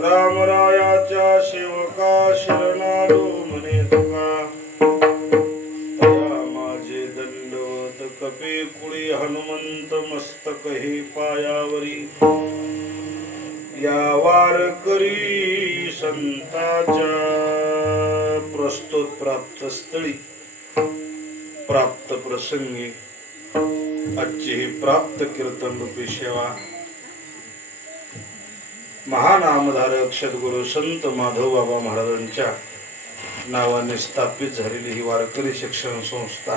रामरायाच्या सेवका शरणालो म्हणे तुका तया माझे दंडवत कपे कुळी हनुमंत मस्तक हे पायावरी या वारकरी संताच्या प्रस्तुत प्राप्त स्थळी प्राप्त प्रसंगी आजची ही प्राप्त कीर्तन रूपी सेवा महानामधारक सद्गुरु संत माधव बाबा महाराजांच्या नावाने स्थापित झालेली ही वारकरी शिक्षण संस्था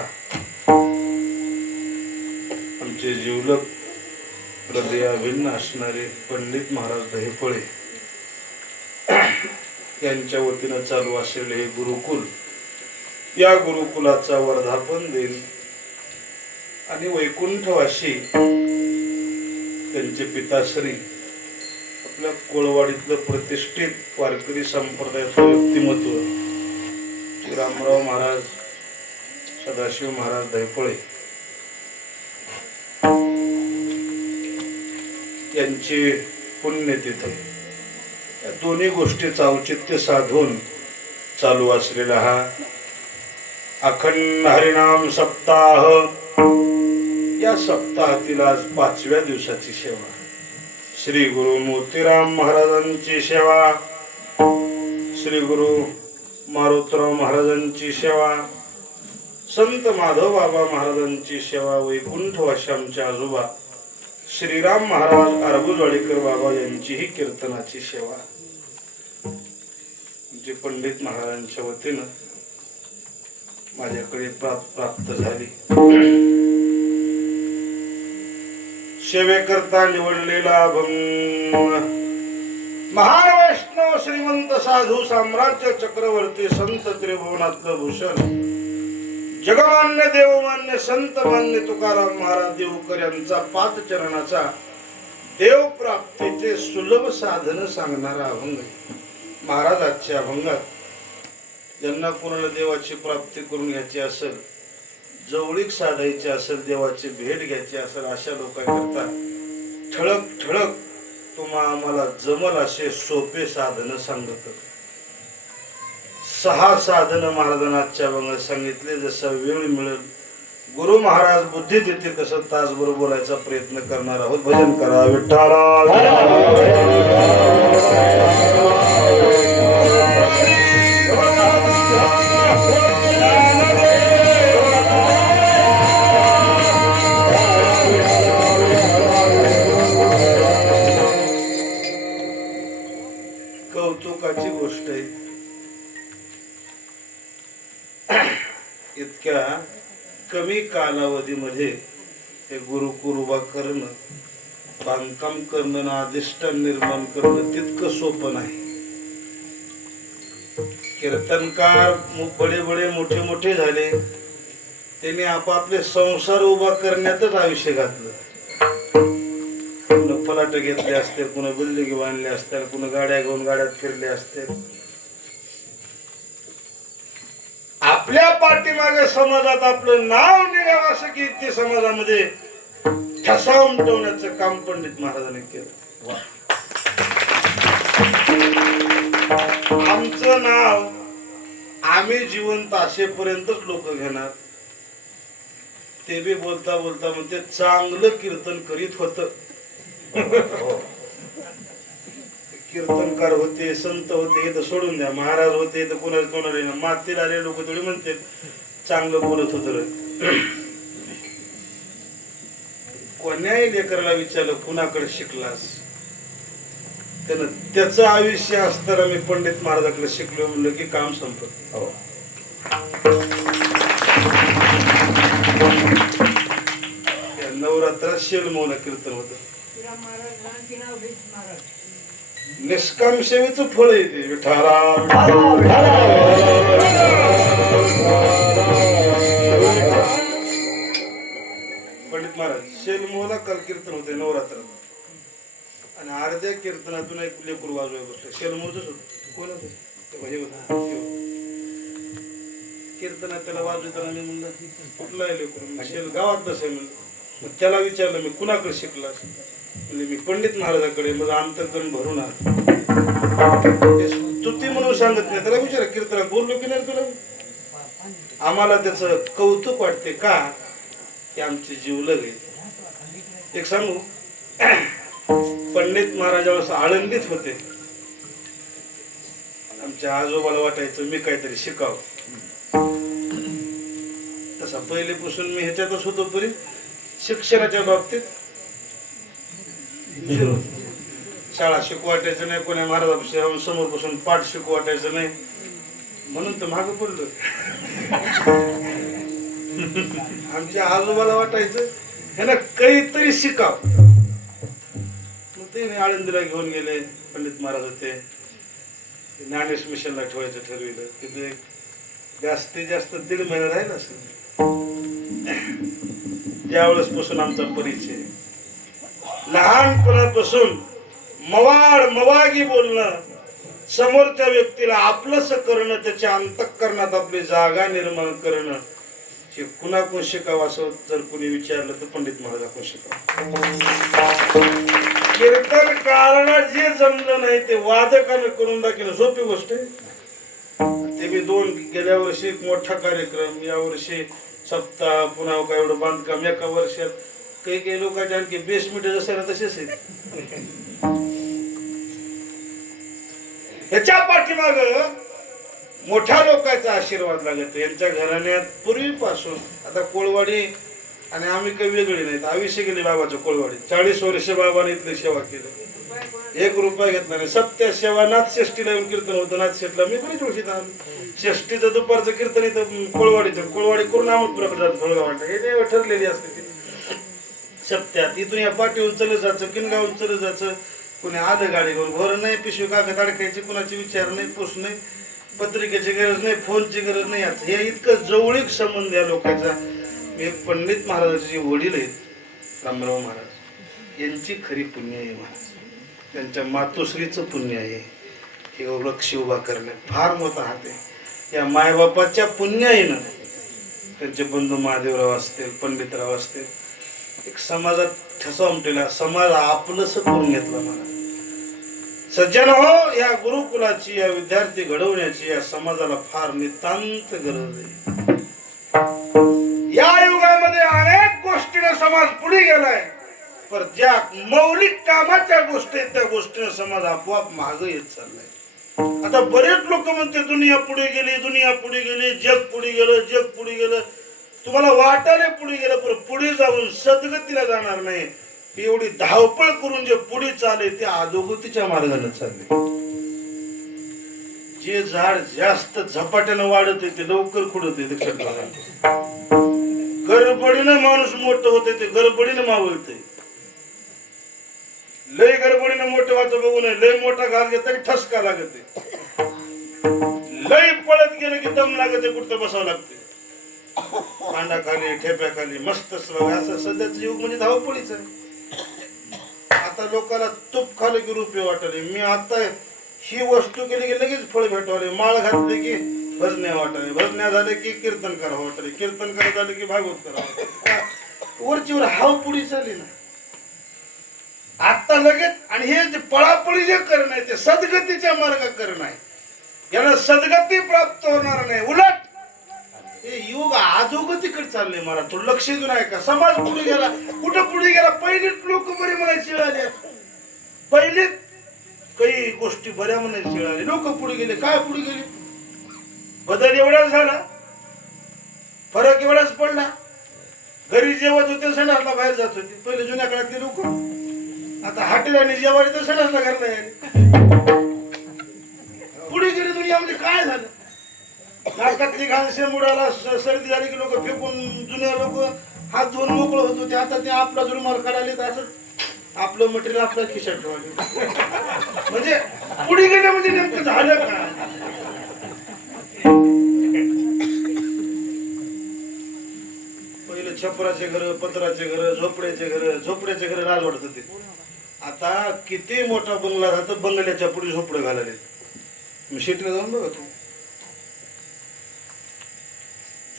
आमचे जीवलक हृदयाभिन्न असणारे पंडित महाराज दहिफळे यांच्या वतीनं चालू असलेले हे गुरुकुल, या गुरुकुलाचा वर्धापन दिन आणि वैकुंठवासी त्यांचे पिताश्री आपल्या कोळवाडीतलं प्रतिष्ठित वारकरी संप्रदायाचं व्यक्तिमत्व श्री रामराव महाराज सदाशिव महाराज दहिफळे यांची पुण्यतिथी, या दोन्ही गोष्टीचं औचित्य साधून चालू असलेला हा अखंड हरिनाम सप्ताह, या सप्ताहातील आज 5व्या दिवसाची सेवा श्री गुरु मोतीराम महाराजांची सेवा, श्री गुरु मारुतराव महाराजांची सेवा, संत माधव बाबा महाराजांची सेवा, वैकुंठवासी आमचे आजोबा श्रीराम महाराज अर्बुजवाडीकर बाबा यांची ही कीर्तनाची सेवा जी पंडित महाराजांच्या वतीनं माझ्याकडे प्राप्त झाली. सेवेकरता निवडलेला अभंग महान वैष्णव श्रीमंत साधू साम्राज्य चक्रवर्ती संत त्रिभुवनातलं भूषण जगमान्य देवमान्य संत मान्य तुकाराम महाराज देवकर यांचा पादचरणाचा देव प्राप्तीचे सुलभ साधन सांगणारा अभंग. महाराजांच्या अभंगात ज्यांना कोणाला देवाची प्राप्ती करून घ्यायची असेल, जवळीक साधायची असेल, देवाची भेट घ्यायची असेल, अशा लोकांकरता ठळक ठळक तुम्हा आम्हाला जमल असे सोपे साधन सांगत. 6 साधन महाराजांच्या अभंगात सांगितले. जसं वेळ मिळेल गुरु महाराज बुद्धी देते तसं तासभर बोलायचा प्रयत्न करणार आहोत. भजन करा विठ्ठला. कौतुकाची गोष्ट आहे, इतक्या कमी कालावधीमध्ये हे गुरुकुल उभा करणं, बांधकाम करणं, अधिष्ठान निर्माण करणं तितकं सोपं नाही. कीर्तनकार बडे बडे मोठे मोठे झाले, त्यांनी आपापले संसार उभा करण्यातच आयुष्य घातलं. कुणा फलाट घेतले असते, कुणा बिल्डिंग बांधले असतील, कुणा गाड्या घेऊन गाड्यात फिरले असते. आपल्या पाठीमागे समाजात आपलं नाव निघावं असं की ते समाजामध्ये ठसा उमटवण्याचं काम पंडित महाराजांनी केलं. आमचं नाव आम्ही जिवंत असेपर्यंतच लोक घेणार. ते बी बोलता बोलता म्हणते चांगलं कीर्तन करीत होत. कीर्तनकार होते, संत होते हे तर सोडून द्या, महाराज होते तर कोणाला मातीत आले लोक थोडी म्हणते चांगलं बोलत होत. कोण्याही लेकराला विचारलं कुणाकडे शिकलास, त्यानं त्याचं आयुष्य असताना मी पंडित महाराजाकडे शिकलो म्हणलं की काम संपत. नवरात्रात शेलमोहन कीर्तन होत. निष्काम सेवेचं फळ येते विठारा. पंडित महाराज शेलमोहला काल कीर्तन होते नवरात्रात, आणि अर्ध्या कीर्तनातून एक लेकरू वाजवाय बसले. शेलमोहच होत. कोण होत? कीर्तनात त्याला वाजवताना मी म्हणलं कुठला आहे लेकरू? शेल गावात बसाय म्हणलं. त्याला विचारलं मी कुणाकडे शिकलास? म्हणजे मी पंडित महाराजाकडे. मग अंतकरण भरून आलं. स्तुती म्हणून सांगत नाही, त्याला विचार कीर्तनात बोललो की नाही तुला. आम्हाला त्याचं कौतुक वाटते का की आमचे जीवलग आहे. एक सांगू, पंडित महाराजांस आळंदीत होते. आमच्या आजोबाला वाटायचं मी काहीतरी शिकावं. तसा पहिलेपासून मी ह्याच्यातच होतो, तरी शिक्षणाच्या बाबतीत शाळा शिकू वाटायचं नाही, कोण्या महाराजांपासून समोर बसून पाठ शिकू वाटायचं नाही, म्हणून तर मागं पडलो. आमच्या आजोबाला वाटायचं ह्याला काहीतरी शिकाव. मग ते आळंदीला घेऊन गेले. पंडित महाराज होते, ज्ञानेश मिशनला ठेवायचं ठरविलं. तिथे जास्तीत जास्त 1.5 महिना राहिला असेल. त्यावेळेस पासून आमचा परिचय, लहानपणापासून मवागी बोलणं, समोरच्या व्यक्तीला आपलंस करणं, त्याच्या अंतःकरणात आपली जागा निर्माण करणं, हे कुणाकडून शिकावं असं जर कोणी विचारलं तर पंडित महाराजांकडून शिकावं. कीर्तनकारांना जे जमलं नाही ते वादकाने करून दाखवलं, सोपी गोष्ट आहे. ते मी 2 गेल्या वर्षी एक मोठा कार्यक्रम, या वर्षी सप्ताह, पुन्हा काय एवढं बांधकाम एका वर्षात. काही लोकांचे आणखी बेसमेंट जसे ना तसेच आहेत. ह्याच्या पाठीमाग मोठ्या लोकांचा आशीर्वाद लागतो. यांच्या घराण्यात पूर्वीपासून, आता कोळवाडी आणि आम्ही काही वेगळी नाहीत. 20 गेले बाबाच्या कोळवाडी. 40 वर्ष बाबाने इथली सेवा केली, 1 रुपया घेतला नाही. सत्य सेवा नाथषष्टीला येऊन कीर्तन होतं. नाथषष्टीला मी बरेच वर्षी षष्टीचं दुपारचं कीर्तन इथं कोळवाडीचं. कोळवाडी करून आहोत हे ठरलेली असते ती सप्त्यात. इथून या पाठीहून चलं जायचं, किनगावून चलं जायचं. कुणी आलं गाडी घेऊन, घर नाही, पिशवी कागद अडकायची, कुणाची विचार नाही, पोस्ट नाही, पत्रिकेची गरज नाही, फोनची गरज नाही. हे इतकं जवळीक संबंध या लोकांचा. एक पंडित महाराजाचे वडील आहेत रामराव महाराज, यांची खरी पुण्य आहे महाराज. त्यांच्या मातोश्रीचं पुण्य आहे. हे वृक्ष उभा करण्यात फार मोठा हात आहे. या मायबापाच्या पुण्याईनं त्यांचे बंधू महादेवराव असतील, पंडितराव असतील, एक समाजात ठसा उमटेला, समाज आपलंस करून घेतला. मला सज्जन हो, या गुरुकुलाची, या विद्यार्थी घडवण्याची या समाजाला फार नितांत गरज आहे. या युगामध्ये अनेक गोष्टीने समाज पुढे गेलाय, पण ज्या मौलिक कामाच्या गोष्टी आहेत त्या गोष्टीने समाज आपोआप मागे येत चाललाय. आता बरेच लोक म्हणते दुनिया पुढे गेली, दुनिया पुढे गेली, जग पुढे गेलं, जग पुढे गेलं. तुम्हाला वाटायला पुढे गेलं, पण पुढे जाऊन सद्गतीला जाणार नाही. एवढी धावपळ करून जे पुढे चालले ते अधोगतीच्या मार्गाने चालले. जे झाड जास्त झपाट्यानं वाढत ते लवकर खुडत लक्षात. गडबडीनं माणूस मोठं होते, ते गडबडीनं मावळते. लय गडबडीनं मोठं व्हायचं बघू नये. लय मोठा घास घेतला की ठसका लागते. लय पळत गेलं की दम लागते, कुठं बसावं लागते. पांडाखाली, ठेप्याखाली मस्त असं सध्याचं युग म्हणजे धावपळीच आहे. आता लोकांना तूप खाले की रुपये वाटले. मी आता ही वस्तू केली की लगेच फळ भेटवाले. माळ घातले की भजण्या वाटले, भजण्या झाले की कीर्तन करावं वाटले, कीर्तन करत झाले की भागवत करावं. वरचीवर हावपुडी चालली ना आता लगेच. आणि हे जे पळापळी जे करणं आहे ते सद्गतीच्या मार्ग करणं आहे. याला सद्गती प्राप्त होणार नाही, उलट हे युग अधोगतीकडे चालले. मला थोडं लक्ष देऊन आहे का. समाज पुढे गेला, कुठं पुढे गेला. पहिलीच लोक बरे म्हणायचे मिळाले, पहिले काही गोष्टी बऱ्या म्हणायचे मिळाले. लोक पुढे गेले. काय पुढे गेले. बदल एवढाच झाला, फरक एवढाच पडला. घरी जेवत होते, सणाला बाहेर जात होते पहिले जुन्या काळातले लोक. आता हॉटेलाने जेवारी तर सणाला घरला यायला. पुढे गेले दुनियामध्ये. काय झालं. नाकातली घाणशे मुडाला सर्दी झाली की लोक फेकून, जुन्या लोक हात धुवून मोकळं होत होते. आता ते आपला रुमाल काढाले तर असं आपलं मटेरियल आपल्या खिशात ठेवायचे. म्हणजे पुढे गेले म्हणजे नेमकं झालं काय. पहिले छपराचे घर, पत्राचे घर, झोपड्याचे घर लाज वाटत होते. आता किती मोठा बंगला राहतो, बंगल्याच्या पुढे झोपडं घालाले. मी शेतीला जाऊन बघतो.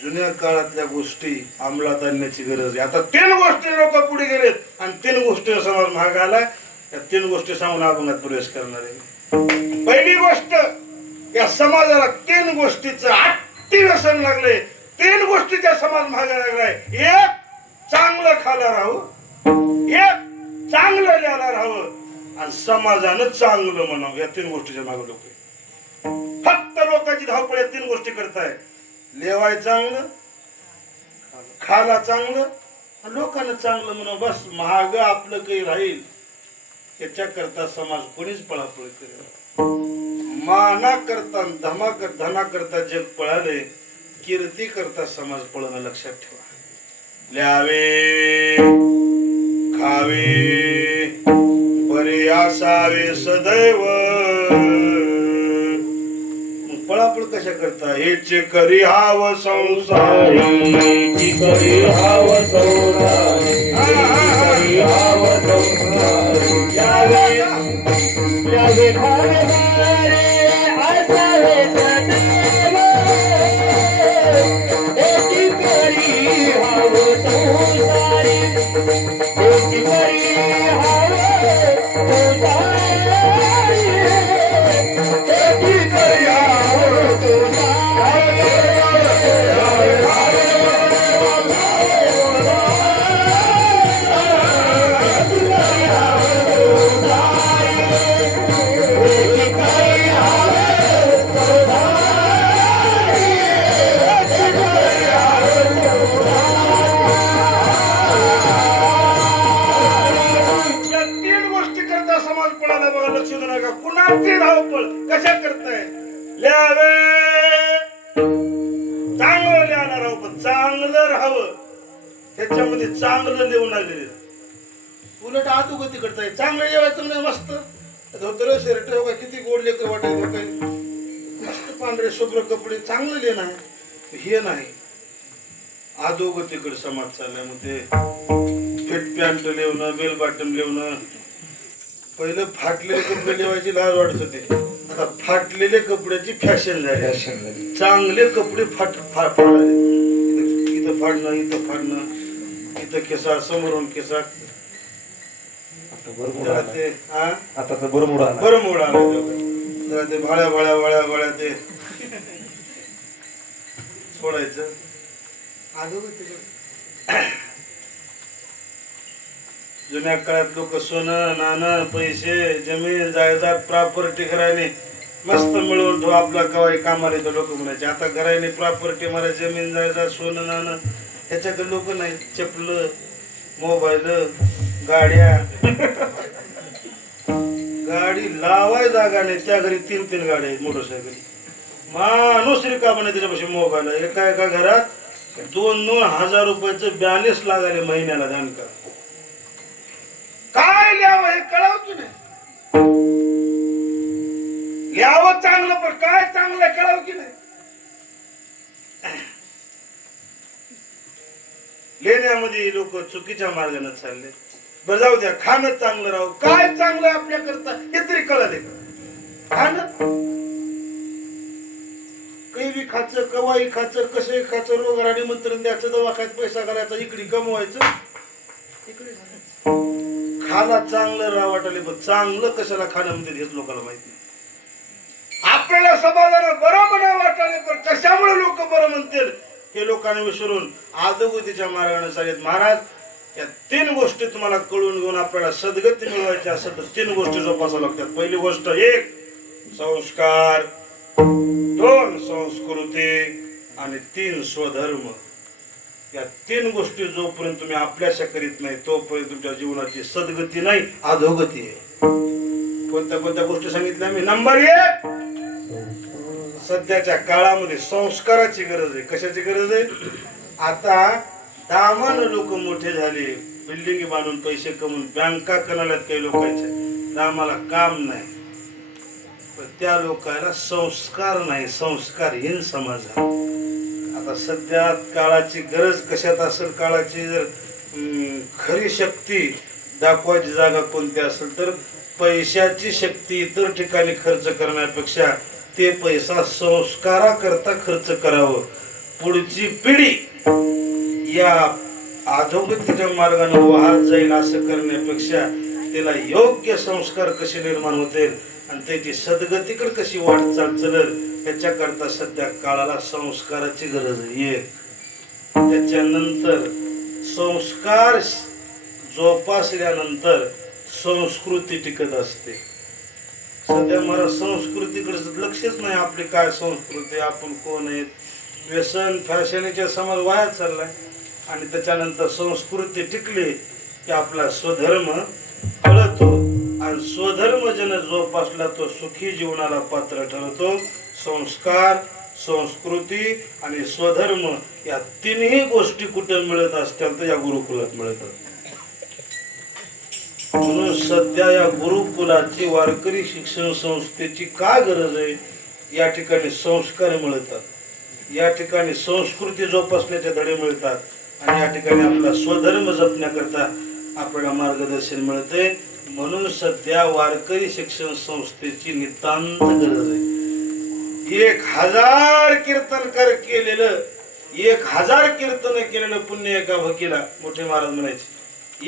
जुन्या काळातल्या गोष्टी अंमलात आणण्याची गरज आहे. आता 3 गोष्टी लोक पुढे गेलेत आणि 3 गोष्टी समाज महाग आलाय. त्या 3 गोष्टी सांगून अभंगात प्रवेश करणार आहे. पहिली गोष्ट, या समाजाला 3 गोष्टीचं अति व्यसन लागले. 3 गोष्टीचा समाज मागे लागलाय. एक, चांगलं खायला राहावं, एक, चांगलं लिहायला राहावं, आणि समाजानं चांगलं म्हणावं. या 3 गोष्टीच्या मागे लोक फक्त लोकांची धावपळ या 3 गोष्टी करताय. लेवाय चांगलं, खाला चांगलं, लोकांना चांगलं म्हणावं. बस महाग आपलं काही राहील याच्या करता समाज कोणीच पळापळ करेल. माना करता धना करता जग पळाले, कीर्ती करता समाज पळणं लक्षात ठेवा. ल्यावे खावे बरे असावे सदैव, पळापळ कशा करता. हेचे करी हाव संसारी, करी हाव संसारी, करी हाव संसारी. यावे खाणारे असावे सदैव, एकी करी हाव संसारी, एकी करी हाव संसारी, एकी करी हाव संसारी. कुणाची धावपळ कशा करताय. ल्यावे चांगलं लिहायला राहावं, पण चांगलं राहावं. त्याच्यामध्ये चांगलं लिहून आलेलं. उलट आदुगती करताय. चांगलं लिहायचं नाही. मस्त धोतर शर्ट किती गोड लेकर वाटायचं काही, मस्त पांढरे शुभ्र कपडे, चांगलं लिहिणं आहे. हे नाही, अधोगतीकडे समाज चाललाय. मग ते फिट पॅन्ट लिहणं, बेल बॉटम लिहणं. पहिलं फाटलेले कपडे लिहायची लाज वाटत होते, आता फाटलेले कपड्याची फॅशन झाली. चांगले कपडे फाडायचे. इथं फाडणं, इथं फाडणं, इथं केसा, समोरून केसा. आता तर बरं मोड आलं. जरा ते भाळ्या भाळ्या भाळ्या भाळ्या ते सोडायचं. जुन्या काळात लोक सोनं नाणं पैसे जमीन जायदाद प्रॉपर्टी करायने मस्त मिळवून ठेव, आपला कवाई कामाला येतो लोक म्हणायचे. आता घराने प्रॉपर्टी मला जमीन जायदाद सोनं नाणं ह्याच्याकडे लोक नाही. चपल, मोबाईल, गाड्या. गाडी लावाय जागा नाही, त्या घरी 3-3 गाड्या आहेत. मोटरसायकल माणूस रिकामा नाही त्याच्यापाशी. मोबाईल एका एका घरात 2-2 हजार रुपयाचं बॅलन्स लागायला महिन्याला. ध्यान करा. काय लिहावं हे कळाव की नाही. लिहावं चांगलं, पण काय चांगलं कळाव की नाही. लेण्यामध्ये लोक चुकीच्या मार्गाने चालले. बरं जाऊ द्या, खाणं चांगलं राहू. काय चांगलं आपल्या करता हे तरी कळाले का. खाणं काही खायचं, कवाई खायचं, कसं खायचं, रोग निमंत्रण द्यायचं, दवाखान्यात पैसा करायचा, इकडे कमवायचं, इकडे खाला चांगलं राहा वाटले. पण चांगलं कशाला खाणं म्हणते हेच लोकांना माहिती नाही. आपल्याला समाजाला बरं म्हणा वाटाले, पण कशामुळे लोक बरं म्हणतील हे लोकांना विसरून आदगुतीच्या मार्गाने चालत. महाराज या 3 गोष्टी तुम्हाला कळून घेऊन आपल्याला सद्गती मिळवायची असेल तर 3 गोष्टी जोपासाव्या लागतात. पहिली गोष्ट 1 संस्कार, 2 संस्कृती आणि 3 स्वधर्म. या 3 गोष्टी जोपर्यंत तुम्ही आपल्याशा करीत नाही तोपर्यंत तुमच्या जीवनाची सद्गती नाही, अधोगती आहे. कोणत्या कोणत्या गोष्टी सांगितल्या मी. नंबर 1 सध्याच्या काळामध्ये संस्काराची गरज आहे. कशाची गरज आहे. आता दामानं लोक मोठे झाले, बिल्डिंग बांधून पैसे कमवून बँका कणाल्यात काही लोकांचे. दामाला काम नाही, पण त्या लोकांना संस्कार नाही. संस्कारहीन समाज आहे. आता सध्या काळाची गरज कशात असेल, काळाची जर खरी शक्ती दाखवायची जागा कोणती असेल तर पैशाची शक्ती इतर ठिकाणी खर्च करण्यापेक्षा ते पैसा संस्काराकरता खर्च करावं. पुढची पिढी या अधोगतीच्या मार्गाने वाहत जाईल असं करण्यापेक्षा तिला योग्य संस्कार कसे निर्माण होतील आणि त्याची सद्गतीकडे कशी वाटचाल चलल त्याच्याकरता सध्या काळाला संस्काराची गरज आहे. एक त्याच्यानंतर संस्कार जोपासल्यानंतर संस्कृती टिकत असते. सध्या मला संस्कृतीकडे लक्षच नाही. आपली काय संस्कृती, आपण कोण आहेत, व्यसन फॅशनीच्या समाज वाया चाललाय. आणि त्याच्यानंतर संस्कृती टिकली की आपला स्वधर्म कळतो आणि स्वधर्म जन जोपासला तो सुखी जीवनाला पात्र ठरतो. संस्कार, संस्कृती आणि स्वधर्म या तिन्ही गोष्टी कुठे मिळत असतात तर या गुरुकुलात मिळतात. म्हणून सध्या या गुरुकुलाची वारकरी शिक्षण संस्थेची काय गरज आहे. या ठिकाणी संस्कार मिळतात, या ठिकाणी संस्कृती जोपासण्याचे धडे मिळतात आणि या ठिकाणी आपला स्वधर्म जपण्याकरता आपल्याला मार्गदर्शन मिळते. म्हणून सध्या वारकरी शिक्षण संस्थेची नितांत गरज आहे. 1000 कीर्तनकार केलेलं, 1000 कीर्तन केलेलं पुण्य एका भकीला, मोठे महाराज म्हणायचे.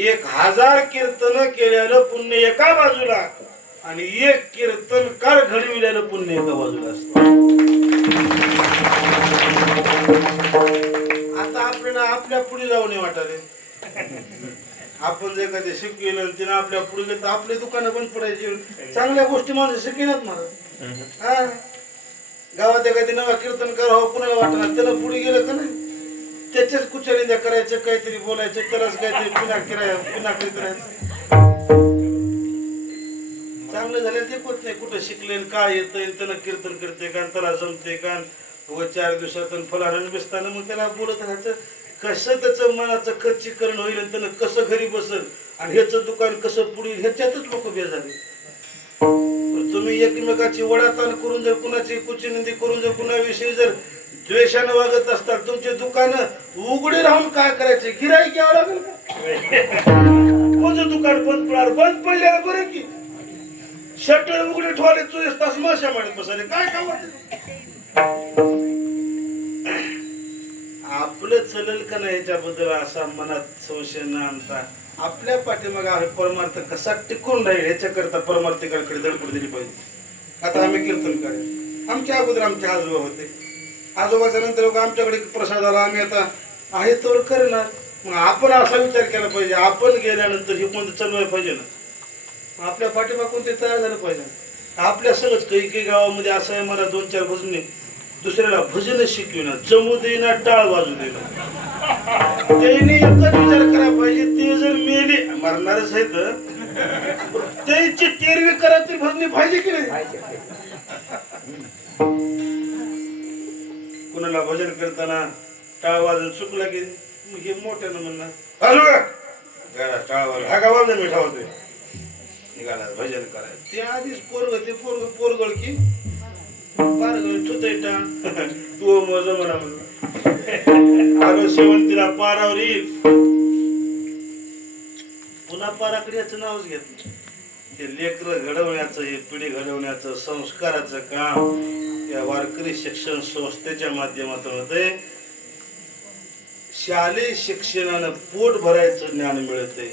1000 कीर्तन केलेलं पुण्य एका बाजूला आणि 1 कीर्तनकार घडविलेलं पुण्य एका बाजूला असतं. आता आपल्याला आपल्या पुढे जाऊ नये वाटाले. आपण जर कधी शिकवलं तिने आपल्या पुढे गेलं तर आपले दुकानं बंद पडायची. चांगल्या गोष्टी माणसं शिकेनात महाराज. हा, गावात एखादी नवा कीर्तनकार हो कुणाला वाटणार, त्यानं पुढे गेलं का नाही त्याच्याच कुचलिंद्या करायचं, काहीतरी बोलायचं, त्यालाच काहीतरी पिनाकरी करायचं. चांगलं झालं ते होत नाही. कुठं शिकले काय येतं, त्यानं कीर्तन करते का, त्याला जमते का, 4 दिवसात फलानं बिसताना मग त्याला बोलत राहायचं. कसं त्याचं मनाचं खच्चीकरण होईल आणि त्यानं कसं घरी बसल आणि ह्याचं दुकान कसं पुढील ह्याच्यातच लोक बेजारे. तुम्ही एकमेकाची वडाताण करून जर कुणाची कुचनिंदी करून जर कुणाविषयी जर द्वेषानं वागत असतात, तुमचे दुकान उघडे राहून काय करायचे, गिराईक यावं लागेल का? कोणतं दुकान बंद पडणार, बंद पडल्याला बरं की शटर उघडे ठेवले 24 तास माशा मारत बसायले काय काम. आपलं चलल का नाही याच्याबद्दल असा मनात संशय न आणता आपल्या पाठीमागे आहे परमार्थ कसा टिकून राहील ह्याच्याकरता परमार्थिकांकडे धडपड दिली पाहिजे. आता आम्ही कीर्तन करेल, आमच्या अगोदर आमचे आजोबा होते, आजोबाच्या नंतर आमच्याकडे प्रसाद आला, आम्ही आता आहे तर करणार. मग आपण असा विचार केला पाहिजे, आपण गेल्यानंतर हे कोणतं चालवायला पाहिजे ना, आपल्या पाठीमाग कोणते तयार झालं पाहिजे. आपल्या सगळंच काही गावामध्ये असं आहे, मला 2-4 भजने दुसऱ्याला भजन शिकविना, जमू देईना, टाळ वाजू देईना. त्यांनी एकच विचार करायला पाहिजे, ते जर मेले मरणारच आहेत त्यांची तेरवी करा तरी भजनी पाहिजे की नाही. कुणाला भजन करताना टाळ वाजून चुकला की हे मोठ्यानं म्हणणार टाळ वाजून हा गावाला मी ठेवतोय निघाला भजन करायचं. ते आधीच पोरगळ की तू मज म्हणा म्हणून शेवंतीला पारावर येईल, पुन्हा पाराकडे याचं नावच घेत. हे लेकर घडवण्याचं, हे पिढी घडवण्याचं, संस्काराचं काम या वारकरी शिक्षण संस्थेच्या माध्यमातून होते. शालेय शिक्षणानं पोट भरायचं ज्ञान मिळतंय,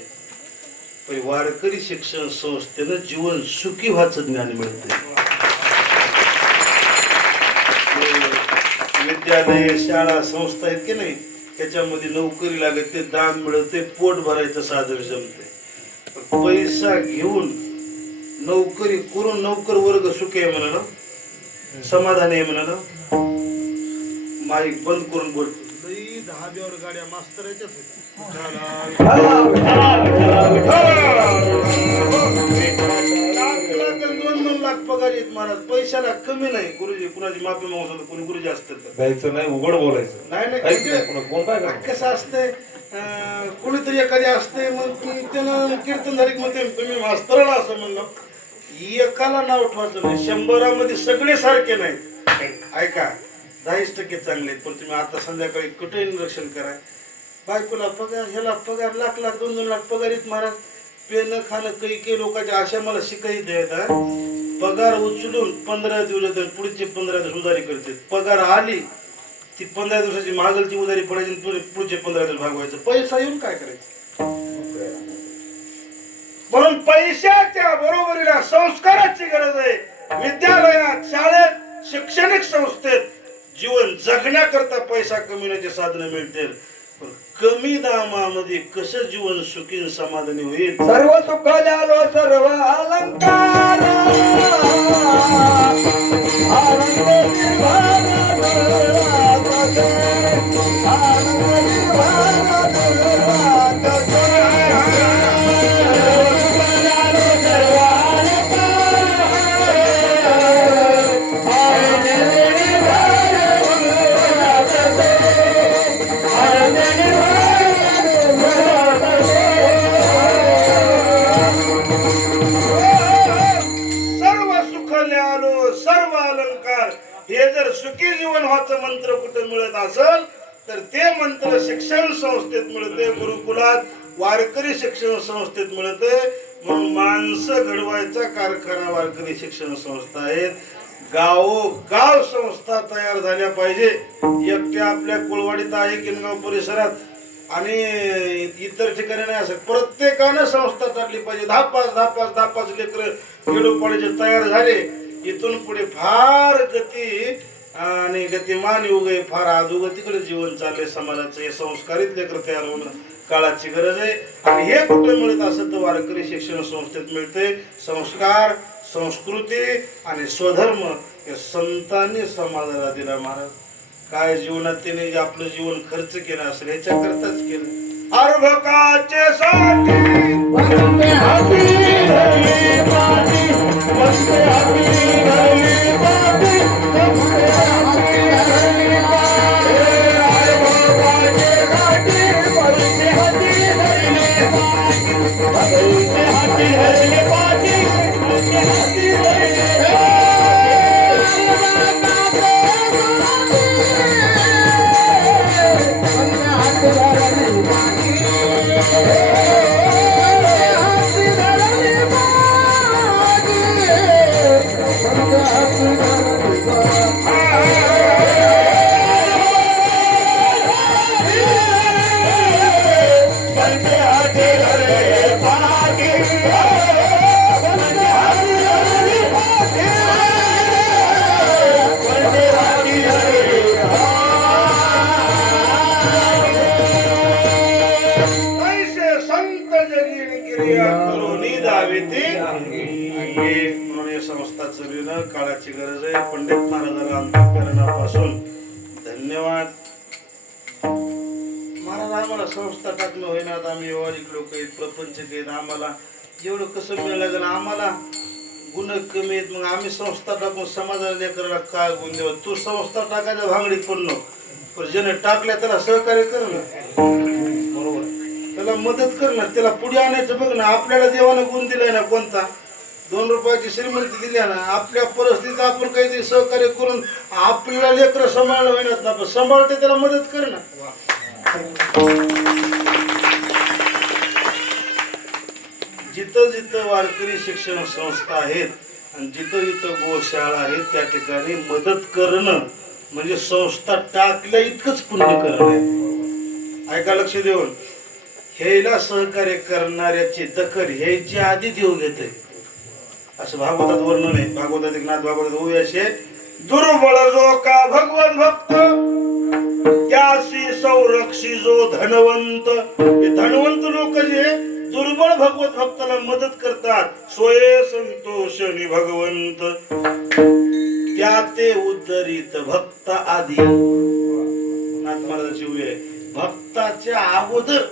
पण वारकरी शिक्षण संस्थेनं जीवन सुखी व्हायचं ज्ञान मिळतंय. विद्यालय, शाळा, संस्था आहेत की नाही, त्याच्यामध्ये नोकरी लागते, दान मिळते, पोट भरायचं साधन जमते. पैसा घेऊन नोकरी करून नोकर वर्ग सुखी आहे म्हणाला, समाधान आहे म्हणाला. माईक बंद करून बोलतो. 10 गाड्या मास्तराच्याच लाख पगार येत महाराज, पैशाला कमी नाही. गुरुजी कुणाची माफी मागून कोणी गुरुजी असतात द्यायचं नाही, उघड बोलायचं नाही. कसं असतंय, कोणीतरी एखादी असते मग त्यानं कीर्तन झाली मग तुम्ही मास्तराला असं म्हणलं, एकाला नाव ठेवायचं नाही. 100 सगळे सारखे नाहीत. ऐका, 10% चांगले आहेत, पण तुम्ही आता संध्याकाळी कुठे निरीक्षण करा. बायकोला पगार, ह्याला पगार, लाख 2-2 लाख पगार येत महाराज. पेन खाणं काही लोकांच्या आशा मला शिकाई देत. पगार उचलून 15 दिवस पुढचे 15 दिवस उधारी करते. पगार आली ती 15 दिवसाची मागलची उधारी पडायची, पुढचे 15 दिवस भागवायचं. पैसा येऊन काय करायचं. म्हणून पैशाच्या बरोबरीला संस्काराची गरज आहे. विद्यालयात, शाळेत, शैक्षणिक संस्थेत जीवन जगण्याकरता पैसा कमविण्याचे साधनं मिळतील, पण कमी दामामध्ये कसं जीवन सुखी समाधानी होईल? सर्व सुख द्यालो सर्व अलंकार आनंद निर्वाण सर्व सुख ल्यालो सर्व अलंकार, हे जर सुखी जीवन व्हायचं मंत्र कुठे मिळत असेल तर ते मंत्र शिक्षण संस्थेत मिळते, गुरुकुलात, वारकरी शिक्षण संस्थेत मिळते. म्हणून माणसं घडवायचा कारखाना वारकरी शिक्षण संस्था आहेत. गाव संस्था तयार झाल्या पाहिजे. एकट्या आपल्या कुळवाडीत आहे, किनगाव परिसरात आणि इतर ठिकाणी नाही. असं प्रत्येकानं संस्था टाकली पाहिजे. 10-5 लेकर खेडोपाडीचे तयार झाले. इथून पुढे फार गती आणि गतिमान युग आहे, फार अधोगतीकडे जीवन चालले समाजाचं. हे संस्कारित लेकर तयार होणं काळाची गरज आहे. आणि हे कुठे मिळत असं तर वारकरी शिक्षण संस्थेत मिळते. संस्कार, संस्कृती आणि स्वधर्म हे संतांनी समाजाला दिला. महाराज काय जीवनात त्याने जे आपलं जीवन खर्च केलं असेल याच्याकरताच केलं. अर्भकाचे साठी वंदे हाती धरली पाटी, वंदे हाती धरली पाटी, वंदे हाती धरली पाटी, अर्भकाचे साठी वंदे हाती धरली पाटी, वंदे हाती धरली पाटी, वंदे हाती धरली पाटी. संस्था चालविणं काळाची गरज आहे. पंडित महाराजांना अंतःकरणापासून धन्यवाद. महाराज आम्हाला संस्था टाकणं होईना, आम्ही व्यवहारिक लोक आहेत, प्रपंचक आहेत, आम्हाला एवढं कसं मिळालं लागेल, आम्हाला गुण कमी आहेत, मग आम्ही संस्था टाकून समाजाला लेकराला काय गुण देऊ? तू संस्था टाकायच्या भांगडीत पण नको, पण ज्याने टाकल्या त्याला सहकार्य कर ना, बरोबर, त्याला मदत कर ना, त्याला पुढे आणायचं बघ ना. आपल्याला देवाने गुण दिलाय ना कोणता, 2 रुपयाची श्रीमंती दिली ना, आपल्या परिस्थितीत आपण काहीतरी सहकार्य करून आपल्याला लेकरं सांभाळणं होईनात ना, पण सांभाळते त्याला मदत कर ना. जिथं जिथं वारकरी शिक्षण संस्था आहेत आणि जिथं जिथं गोशाळा आहेत त्या ठिकाणी मदत करणं म्हणजे संस्था टाकल्या इतकंच पुण्य करणं आहे. ऐका लक्ष देऊन, हेला सहकार्य करणाऱ्याची दखल ह्याची आधी देव घेते असं भागवतात वर्णन आहे. भागवतात एक नाथ भागवतात होऊ असे, दुर्बळ जो का भगवत भक्त त्याशी संरक्षी जो धनवंत. हे धनवंत लोक जे दुर्बळ भगवत भक्ताला मदत करतात, सोये संतोष नि भगवंत त्या ते उद्धरित भक्त आधी. नाथ महाराजांची उभी आहे, भक्ताच्या अगोदर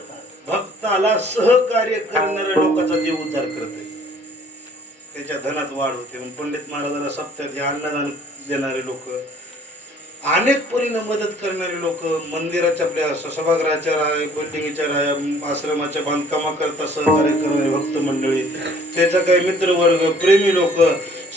भक्ताला सहकार्य करणाऱ्या लोकांचा देव उद्धार करते, त्याच्या धनात वाढ होते. पंडित महाराजांना सप्त्यात अन्नदान देणारे लोक, अनेक परीने मदत करणारे लोक, मंदिराच्या आपल्या सभागृहाच्या बिल्डिंगच्या आश्रमाच्या बांधकामाकरता सहकार्य करणारे भक्त मंडळी, त्याचा काही मित्रवर्ग, प्रेमी लोक,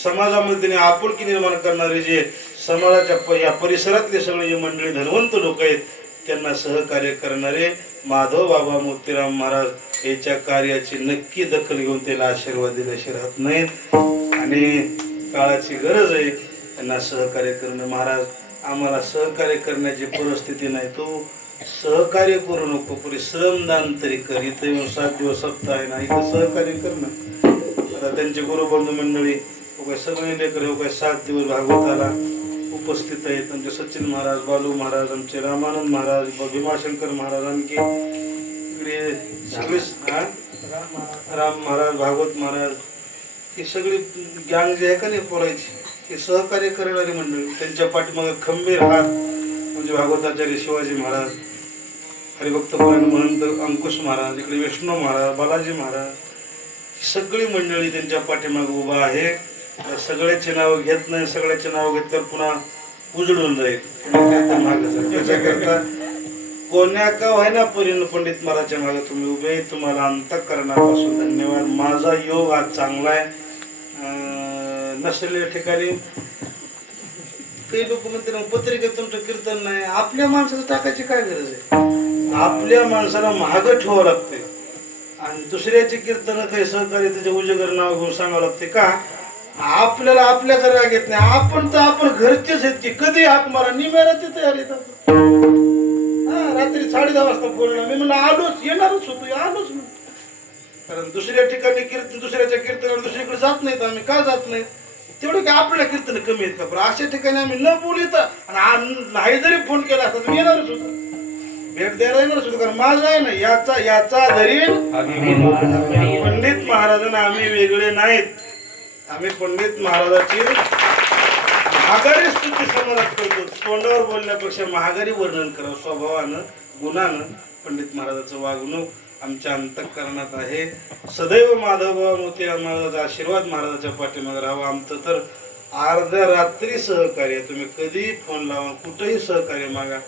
समाजामध्ये आपुलकी निर्माण करणारे जे समाजाच्या या परिसरातले सगळे जे मंडळी धनवंत लोक आहेत त्यांना सहकार्य करणारे माधव बाबा मोतीराम महाराज याच्या कार्याची नक्की दखल घेऊन त्याला आशीर्वाद दिल्याशिवाय राहत नाहीत. आणि काळाची गरज आहे त्यांना सहकार्य करणं. महाराज आम्हाला सहकार्य करण्याची परिस्थिती नाही, तो सहकार्य करू नको पुढे श्रमदान तरी कर. इथं येऊन 7 दिवस सप्ताह आहे ना, इथं सहकार्य कर ना. आता त्यांचे गुरुबंधू मंडळी काय सगळे लेकर काय 7 दिवस भागवताला उपस्थित आहेत. आमचे सचिन महाराज, बालू महाराज, आमचे रामानंद महाराज, भीमाशंकर महाराज, आणखी इकडे सगळे राम महाराज, भागवत महाराज, ही सगळी गँग जे आहे का नाही पोरायची, हे सहकार्य करणारी मंडळी. त्यांच्या पाठीमागे खंबीर हात म्हणजे भागवताचार्य शिवाजी महाराज, हरिभक्त पुराण महंत अंकुश महाराज, इकडे विष्णू महाराज, बालाजी महाराज, सगळी मंडळी त्यांच्या पाठीमागे उभा आहे. सगळ्याचे नाव घेत नाही, सगळ्याचे नाव घेतल्यावर पुन्हा उजळून जाईल. त्याच्याकरता कोण्या का व्हायना परिण पंडित महाराजच्या मागे तुम्ही उभे. तुम्हाला अंतःकरणापासून धन्यवाद. माझा योग आज चांगला आहे. नसलेल्या ठिकाणी काही लोक म्हणते पत्रिकेत तुमचं कीर्तन नाही. आपल्या माणसाचं टाकायची काय गरज आहे? आपल्या माणसाला महाग ठेवावं लागते आणि दुसऱ्याचे कीर्तन काही सहकार्य त्याचे उजागर नाव घेऊन सांगावं लागते का? आपल्याला आपल्याचा राग येत नाही. आपण तर आपण घरचेच आहेत की कधी हाक मारा निमेराची तयारी येतात. रात्री 10:30 वाजता बोलला मी, म्हणलं आलोच, येणारच होतो, आलोच मी. कारण दुसऱ्या ठिकाणी कीर्तन, दुसऱ्याच्या कीर्तनावर दुसरीकडे जात नाहीत आम्ही. का जात नाही? तेवढं काय आपल्या कीर्तन कमी आहेत का? पण अशा ठिकाणी आम्ही न बोलित आणि नाही जरी फोन केला असता तर येणारच होतो, भेट द्यायला येणारच होतो. कारण माझा आहे ना याचा धरीन पंडित महाराजांना आम्ही वेगळे नाहीत. आम्ही पंडित महाराजाची महागारी स्तुती समाजात करतो. तोंडावर बोलण्यापेक्षा महागारी वर्णन करावं स्वभावानं, गुणानं. पंडित महाराजाचं वागणूक आमच्या अंतःकरणात आहे. सदैव माधवबाबा मोती महाराजाचा आशीर्वाद महाराजाच्या पाठीमागे राहावा. आमचं तर अर्ध्या रात्री सहकार्य, तुम्ही कधी फोन लावा, कुठेही सहकार्य मागा.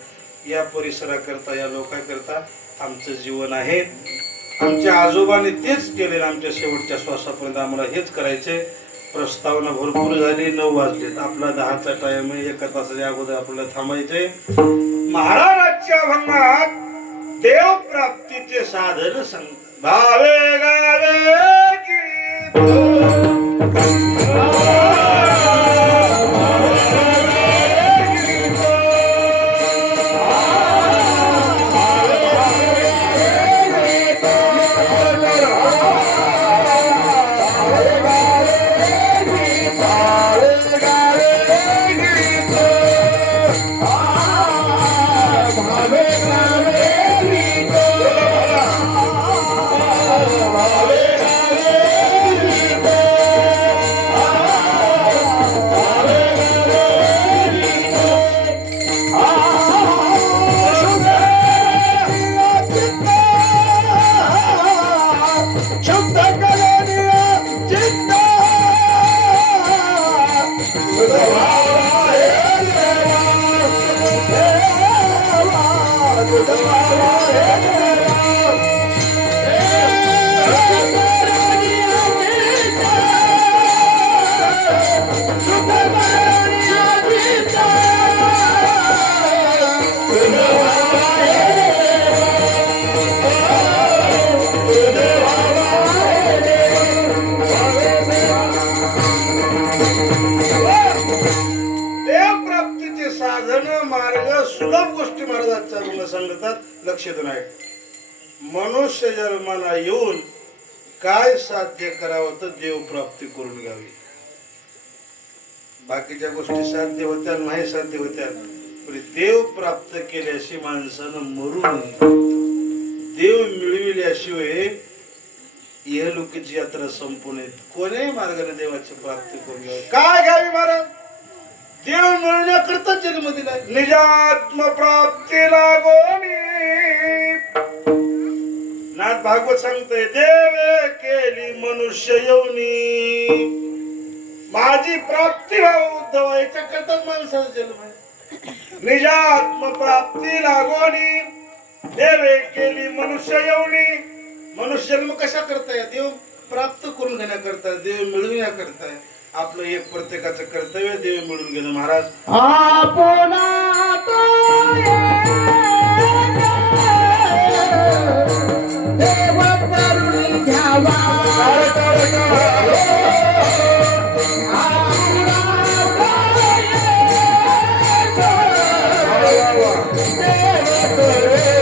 या परिसराकरता, या लोकांकरता आमचं जीवन आहे. आमच्या आजोबांनी तेच केले. आमच्या शेवटच्या श्वासापर्यंत आम्हाला हेच करायचे. प्रस्तावना भरपूर झाली, 9 वाजलेत. आपला 10चा टाइम आहे. 1 तासाच्या अगोदर आपल्याला थांबायचे. महाराजांच्या भंगात देव प्राप्तीचे साधन संत भावे गावे गीत. लक्ष देऊन आहे. मनुष्य जन्माला येऊन काय साध्य करावं तर देव प्राप्ती करून घ्यावी. बाकीच्या गोष्टी साध्य होत्या, नाही साध्य होत्या, पण देव प्राप्त केल्याशिवाय माणसानं मरू नये. देव मिळविल्याशिवाय इहलोकीची यात्रा संपून येत. कोण्याही मार्गाने देवाची प्राप्ती करून घ्यावी. काय घ्यावी महाराज? देव मिळण्याकरता जन्म दिला. निजात्म प्राप्तीला गोनी नाथ भागवत सांगतोय, देव केली मनुष्य येऊनी. माझी प्राप्ती व्हावं उद्धव, याच्याकरताच माणसाचा जन्म आहे. निजात्म प्राप्ती लागोनी देवे केली मनुष्य येऊनी. मनुष्य जन्म कशा करताय? देव प्राप्त करून घेण्याकरता, देव मिळविण्याकरता. आपलं एक प्रत्येकाचं कर्तव्य देव मिळून गेलं. महाराज देव करून घ्यावा. देव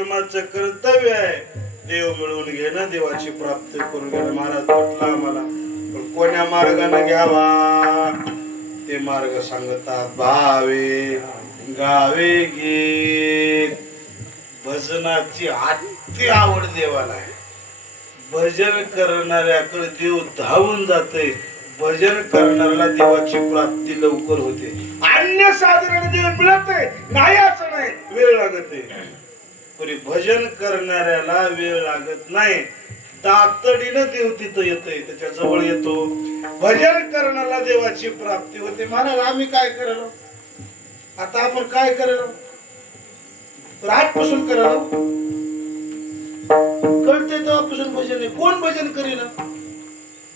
जन्माचं कर्तव्य आहे देव मिळवून घेणं, देवाची प्राप्ती करून घेणं. महाराज म्हटलं आम्हाला पण कोण्या मार्गाने घ्यावा ते मार्ग सांगतात. भावे गावे गीत. भजनाची अति आवड देवाला आहे. भजन करणाऱ्याकडे देव धावून जाते. भजन करणाऱ्याला देवाची प्राप्ती लवकर होते. अन्य साधारण देव मिळत नाही असं नाही, वेळ लागत आहे. भजन करणाऱ्याला वेळ लागत नाही. तातडीनं देव तिथं येतोय, त्याच्या जवळ येतो. भजन करणाऱ्याला देवाची प्राप्ती होते. महाराज आम्ही काय करायला आता, आपण काय करायला रातपासून करायला कळते तेव्हापासून भजन आहे. कोण भजन करील?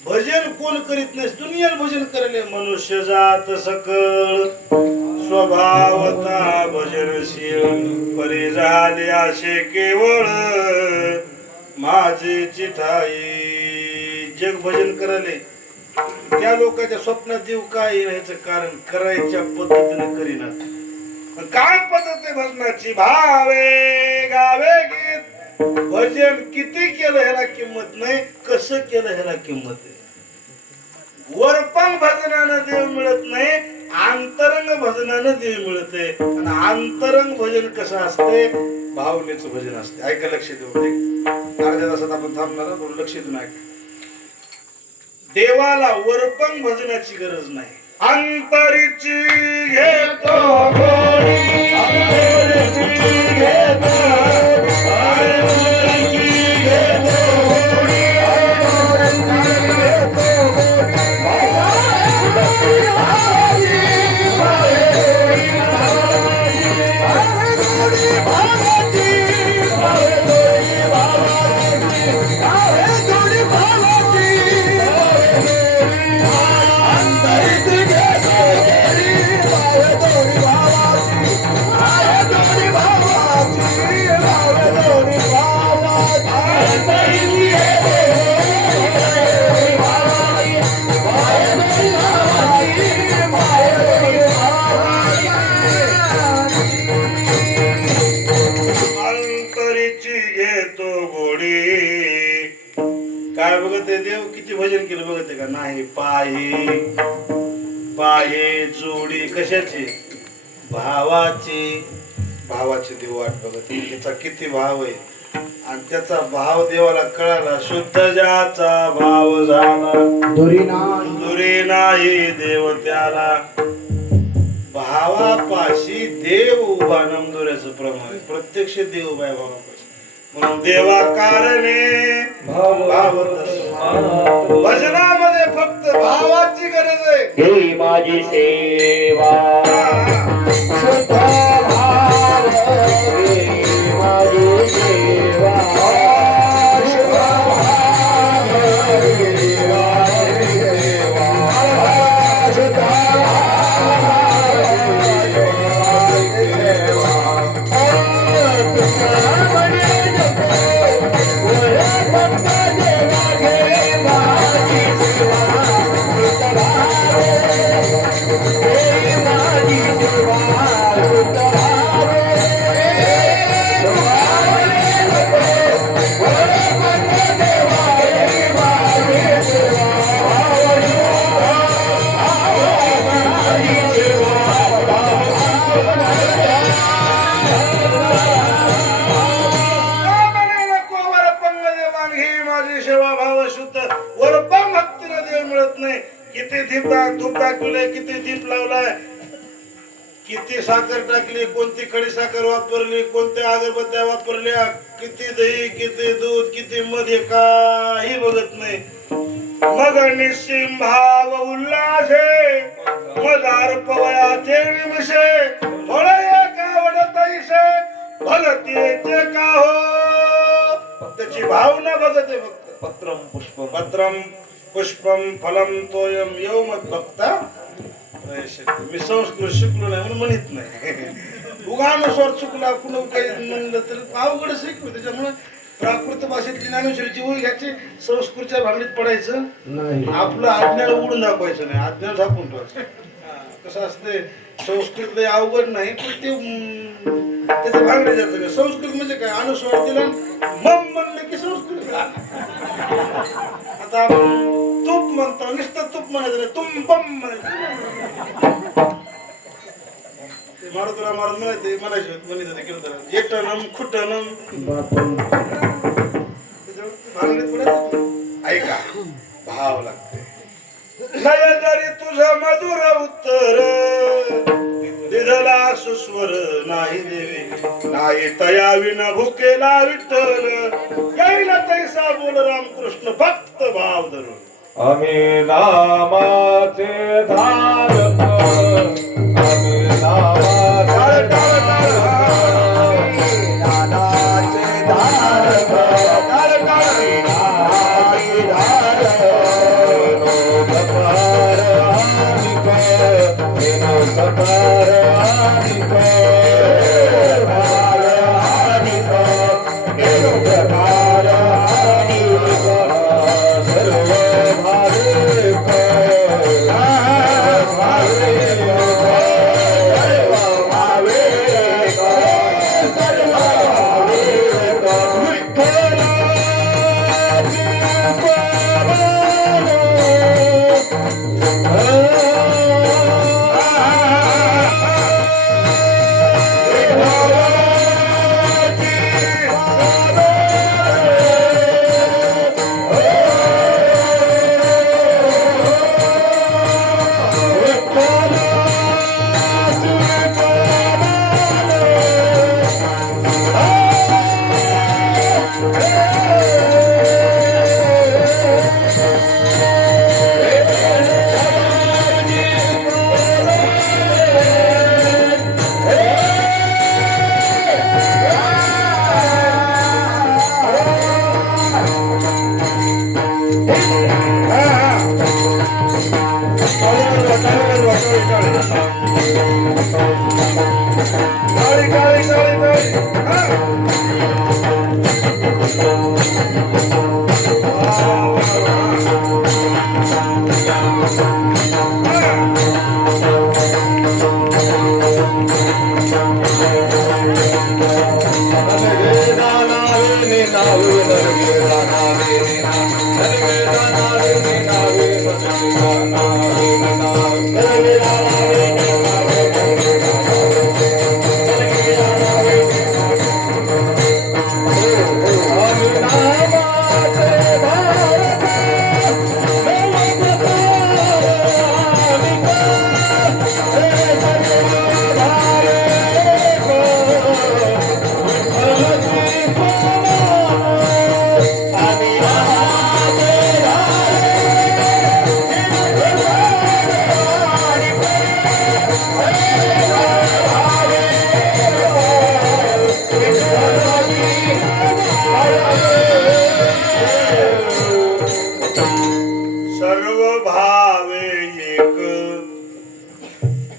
भजन कोण करीत नाही, दुनिया भजन करायला. मनुष्य जात सकळ स्वभावता भजनशील परी झाले असे केवळ माझे चिठाई. जग भजन करायले. त्या लोकांच्या स्वप्नात देव काय येण्याचं कारण करायच्या पद्धतीने करीनात. काय पद्धत आहे भजनाची? भावे गावे गीत. भजन किती केलं ह्याला किंमत नाही, कसं केलं ह्याला किंमत आहे. वरपण भजनानं देव मिळत नाही, अंतरंग भजनानं देव मिळते. आणि अंतरंग भजन कसं असते? भावनेचं भजन असते. ऐका, लक्ष देऊ. अर्ध्या तासात आपण थांबणार, थोडं लक्ष देऊन ऐका. देवाला वरपण भजनाची गरज नाही. अंतरीची घेतो गोडी, अंतरीची घेतो काय बघत आहे देव? किती भजन केलं बघत आहे का? नाही. पाये पाये जोडी कशाची? भावाची. भावाची देव वाट बघत आहे. त्याचा किती भाव आहे आणि त्याचा भाव देवाला कळाला. शुद्ध ज्याचा भाव झाला दुरी नाही देव त्याला. भावापाशी देव उभा. नमदुऱ्याचं प्रमाण प्रत्यक्ष देव उभा आहे भावापाशी. म्हणून देवा कारणे भाव. भजनामध्ये फक्त भावाची गरज आहे. हे माझी सेवा शुद्ध भाव, हे माझी सेवा शुद्ध भाव, हे माझी सेवा शुद्ध धूप टाकले, किती दीप लावलाय, किती साखर टाकली, कोणती खडी साखर वापरली, कोणत्या अगरबत्त्या वापरल्या, किती दही, किती दूध, किती मध, काही बघत नाही. मग निश्चिम भाव उल्लासे मदार पवयाचे निमिषे फळे कावडतैसे भगतीचे का हो. त्याची भावना बघत आहे फक्त. पत्रम पुष्पम पत्रम पुष्पम फलम तोयम येऊ मत बघता. मी संस्कृत शिकलो नाही म्हणून म्हणत नाही. उगानुसार चुकला कुणा काही म्हणलं तर अवघडच आहे. त्याच्यामुळे प्राकृत भाषेतली ज्ञानेश्वरीची ओळख घ्यायची, संस्कृतच्या भांडीत पडायचं नाही. आपलं अज्ञान उडून दाखवायचं नाही, अज्ञान झाकून ठेवायचं. कसं असते, संस्कृत लय अवघड नाही पण ते त्याचं भांगडे जातं का? संस्कृत म्हणजे काय? अनुस्वार दिला मम म्हणलं की संस्कृत. आता आपण तूप म्हणतो, नुसतं तूप म्हणायचं नाही, तुम बम म्हणायचं. ते मारुतीला मारून म्हणायचे म्हणायचं ते कीर्तन येटनम खुटनम. भांगडीत पडायचं. ऐका, भाव लागते. नय जरी तुझं मधुर उत्तर दिधला सुस्वर नाही देवी, नाही तया विन भुकेला विठ्ठल, येईल तैसा बोल रामकृष्ण भक्त भाव धरून. आम्ही नामाचे धारक, आम्ही नामाचे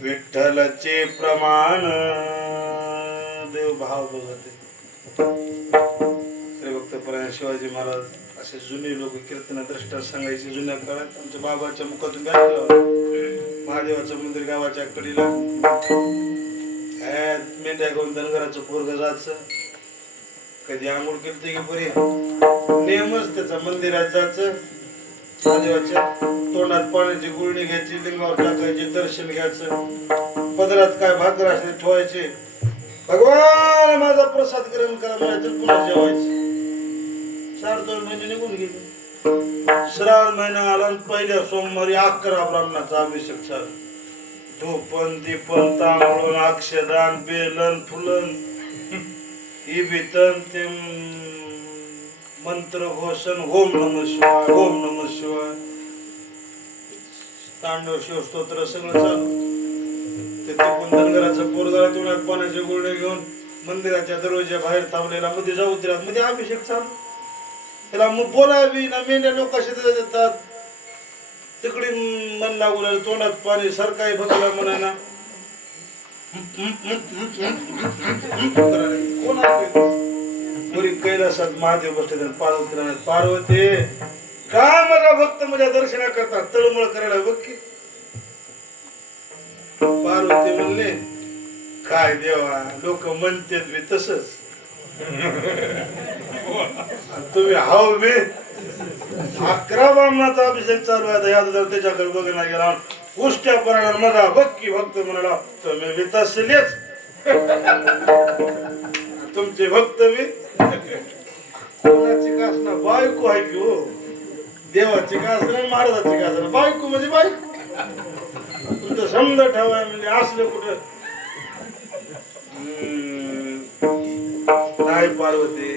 विठ्ठलचे प्रमाण देव भाव बघते. श्री भक्तपरायण शिवाजी महाराज असे जुने लोक कीर्तन दृष्टा सांगायचे. जुन्या काळात आमच्या बाबाच्या मुखातून महादेवाचं मंदिर गावाच्या कडीला मेंढ्या घेऊन धनगराचं पोरग जायचं. कधी आंघोळ केली की बरी नियमच त्याचा मंदिरात जायचं, महादेवाच्या तोंडात पाण्याची गुळणी घ्यायची, लिंगावर टाकायचे, दर्शन घ्यायचं, पदरात काय भाकर असले ठेवायचे, भगवान माझा प्रसाद ग्रहण करा म्हणायचं, पुन्हा जेवायचे. 4-2 महिने निघून गेले. श्रावण महिना आला, पहिल्या सोमवारी 11 ब्राह्मणाचा अभिषेक चालू. धूपन दीपन तांबळून अक्षदान बेलन फुलन ही भीतन ते मंत्र घोषण, ओम नमः शिवाय, ओम नमः शिवाय, तांडव शिव स्तोत्र सगळं चालू. ते धनगराचं पोरगाला तोंडात पाण्याचे गुळणे घेऊन मंदिराच्या दरवाजा बाहेर थांबलेला मध्ये जाऊ दिला. मध्ये अभिषेक चालू. त्याला मग बोलावी ना, मेंढ्या लोकांशी देतात तिकडे मन लागू लागलं, तोंडात पाणी सरकारी भक्तला म्हणायला कोण पुरी कैलासात महादेव बसले. पार्वती राहणार, पार्वती का माझा भक्त माझ्या दर्शना करतात, तळमळ करायला बघ की. पार्वती म्हणले काय देवा लोक म्हणतात मी तसंच तुम्ही हाव बे 11 बामणाचा अभिषेक चालू आहे या जर त्याच्याकडे बघणार गेला उष्ट्या पराणार माझा भक्की भक्त म्हणाला तुम्ही बी तसलेच तुमचे भक्त बी कोणाची कासना बायको आहे की हो देवाची कासना महाराजाची कासना बायको म्हणजे बायको तुमचं समज ठेवाय म्हणजे असलं कुठं नाही पार्वती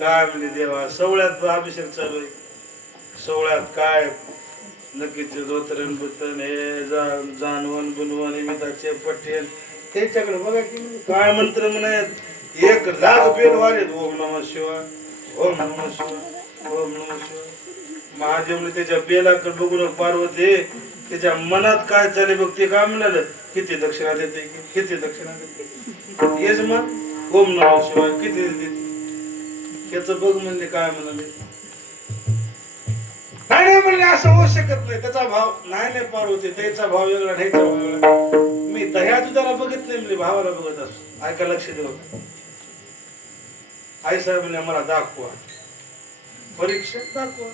काय म्हणजे देवा सवळ्यात अभिषेक चालू आहे सवळ्यात काय नक्कीचे धोतरण बुतन हे जानवन बुनवन इमिताचे पठ्ठेन त्याच्याकडे बघा की काय मंत्र म्हणत 1 लाख बेल वारेत ओम नमः शिवाय ओम नमः शिवाय ओम नमः शिवाय महादेवने त्याच्या बेलाकडे बघून पार्वती त्याच्या मनात काय चाले बघ ते काय म्हणाल किती दक्षिणा देते किती दक्षिणा देते हेच मग ओम नमः शिवाय किती देते त्याच बघ म्हणजे काय म्हणाले नाही म्हणले असं होऊ शकत नाही त्याचा भाव नाही पार्वती त्याचा भाव वेगळा ह्याचा भाव वेगळा मी दह्या दुधाला बघत नाही म्हणजे भावाला बघत असतो ऐका लक्ष देऊ आई साहेब म्हणजे मला दाखवा परीक्षा दाखवा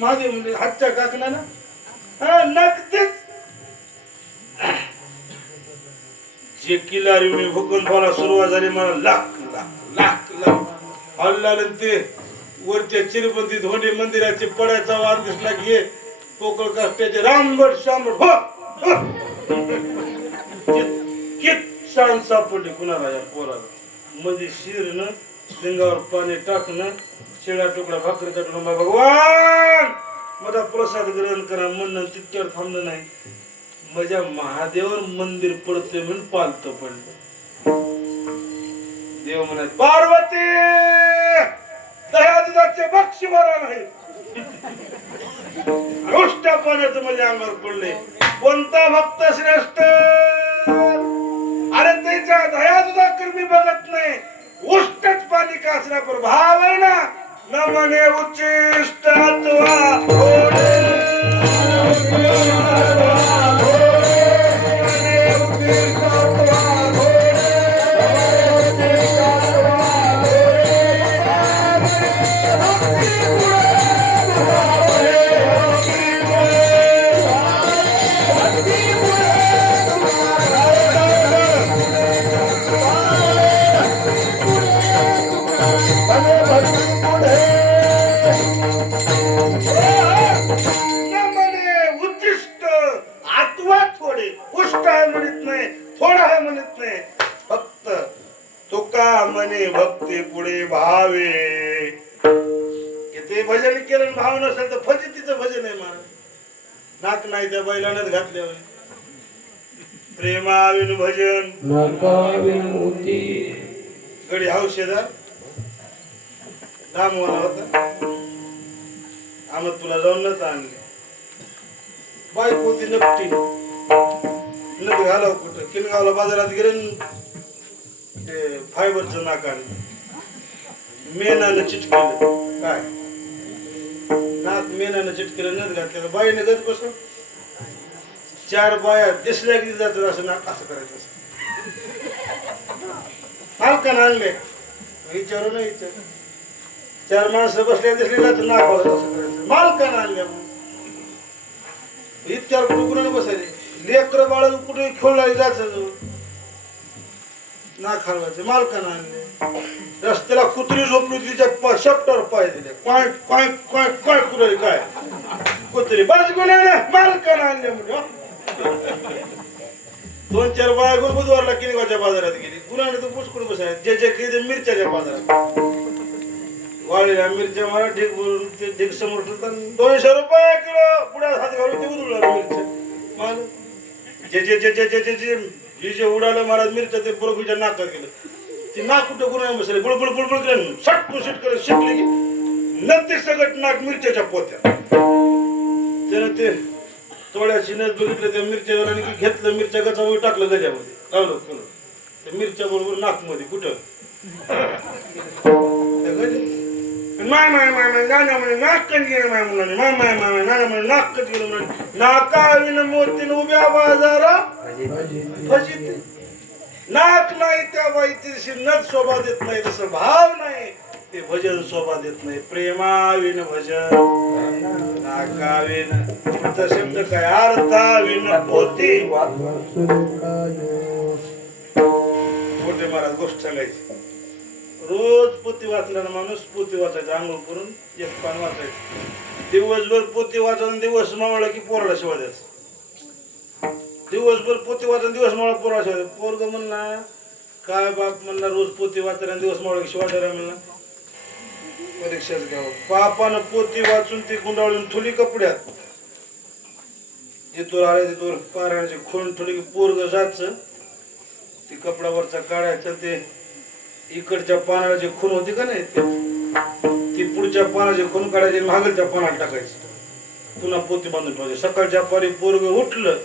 महादेव म्हणजे हातच्या काकणाला हा नक्कीच जे किल्लारी भूकंपाला सुरुवात झाली मला लाख लाख लाख लाख हल्ला ते वरच्या चिरबंदी धोंडे मंदिराचे पड्याचा वाद दिसला की पोकळ काष्ट्याचे रामभट शामभट कित शान सापडले कुणाला या पोराला मध्ये शिरणं लिंगावर पाणी टाकणं शिळा तुकडा भाकरीचा तुकडा भगवान माझा प्रसाद ग्रहण करा म्हणणं तितक्यावर थांबलं नाही माझ्या महादेवावर मंदिर पडते म्हणून पालत पडलं देव म्हणाल पार्वती दह्या दुधाचे बक्षी मारा नाही रोष्ट्या पाण्याचं माझ्या अंगावर पडले कोणता भक्त श्रेष्ठ अरे त्याच्या दह्या दुधाकडे मी बघत नाही उष्टच पाणी कासरा पर भाव आहे ना न म्हणे उच्चिष्ट भक्ती पुढे भावे ते भजन केलं भाव नसेल तर फजितीचं भजन आहे महाराज नाक नाही त्या बैलानच घातल्यावर प्रेमाविन भजन गडी औषधात रामवाला होता आम्ही तुला जाऊन नच आणले बायको होती नकटी नद घालाव कुठं किनगावला बाजारात गेले ते फायबरचं नाक आणलं मेनानं चिटकेलं काय नाक मेनानं चिटकेलं नद घातलं बाईने गज बसव 4 बाया दिसल्या की जात असं नाक असं करायचं असं मालकानं आणले विचारू नाही विचार 4 माणसं बसल्या दिसली जात नाक असं करायचं मालकानं आणल्या इतक्यावर कुठं कुणाला बसायले लेकर बाळ कुठे खेळला जायचं नाक हलवायचं मालकानं आणले रस्त्याला कुत्री झोपली तिच्या शपटावर पाय दिले काय काय काय काय कुत्री काय कुत्री बस गुन्हा मालकानं आणले म्हणजे 2-4 बाया बुधवारला किनगावच्या बाजारात गेली गुन्हाने तर पुष्कळ बसाय जे जे केले मिरच्याच्या बाजारात वाळीला मिरच्या मला ढीक बोलून ते ढीक समोर ठेवतात 200 रुपये किलो पुढे हात घालून ते उधळला मिरच्या मला जे जे जे जे जे जे जे उडालं महाराज मिरच्या ते पुरखीच्या नाकात गेलं ते नाक कुठं गुन्हा बसले बुळबुळ बुळबुळ केलं सट पुसट करत शिकले की नंतर सगळं नाक मिरच्याच्या पोत्या त्यानं ते थोड्याशी नस बघितलं त्या मिरच्या घेतलं मिरच्या गचावर टाकलं गजामध्ये लावलं केलं त्या मिरच्या बरोबर नाकमध्ये कुठं माय माय माय माय गाण्या म्हणे नाक कट गेलं माय मुलाने माय माय माय माय नाना म्हणे नाक कट गेलं म्हणे नाकाविन मोतीन उभ्या बाजारा फजित नाक नाही त्या बाईची नट शोभा देत नाही, तसं भाव नाही ते भजन शोभा देत नाही. प्रेमाविन भजन नाकाविन, पुढचा शब्द काय, अर्थाविन पोती. मोठे महाराज गोष्ट सांगायची. रोज पोती वाचला माणूस पोती वाचायचा, आंघोळ करून एक पान वाचायचं. दिवसभर पोती वाचून दिवस मावळला की पोराला शिवा द्यायचं. दिवसभर पोती वाचून दिवस मावळा पोराला शिवा द्यायचं. पोरग म्हणला काय बाप म्हणला, रोज पोती वाचायला दिवस मावळा की शिवा द्यायला म्हणला. परीक्षाच घ्यावं. बापानं पोती वाचून ती गुंडाळून ठुली कपड्यात, जिथून आले तिथून पारायणाची खून ठुली की पोरग जायचं, ती कपड्यावरचा काढायचं, ते इकडच्या पानाला जे खून होती का नाही ती पुढच्या पानाचे खून काढायचे, मागलच्या पानाला टाकायची, पुन्हा पोती बांधून ठेवायची. सकाळच्या पारी पोरग उठलं,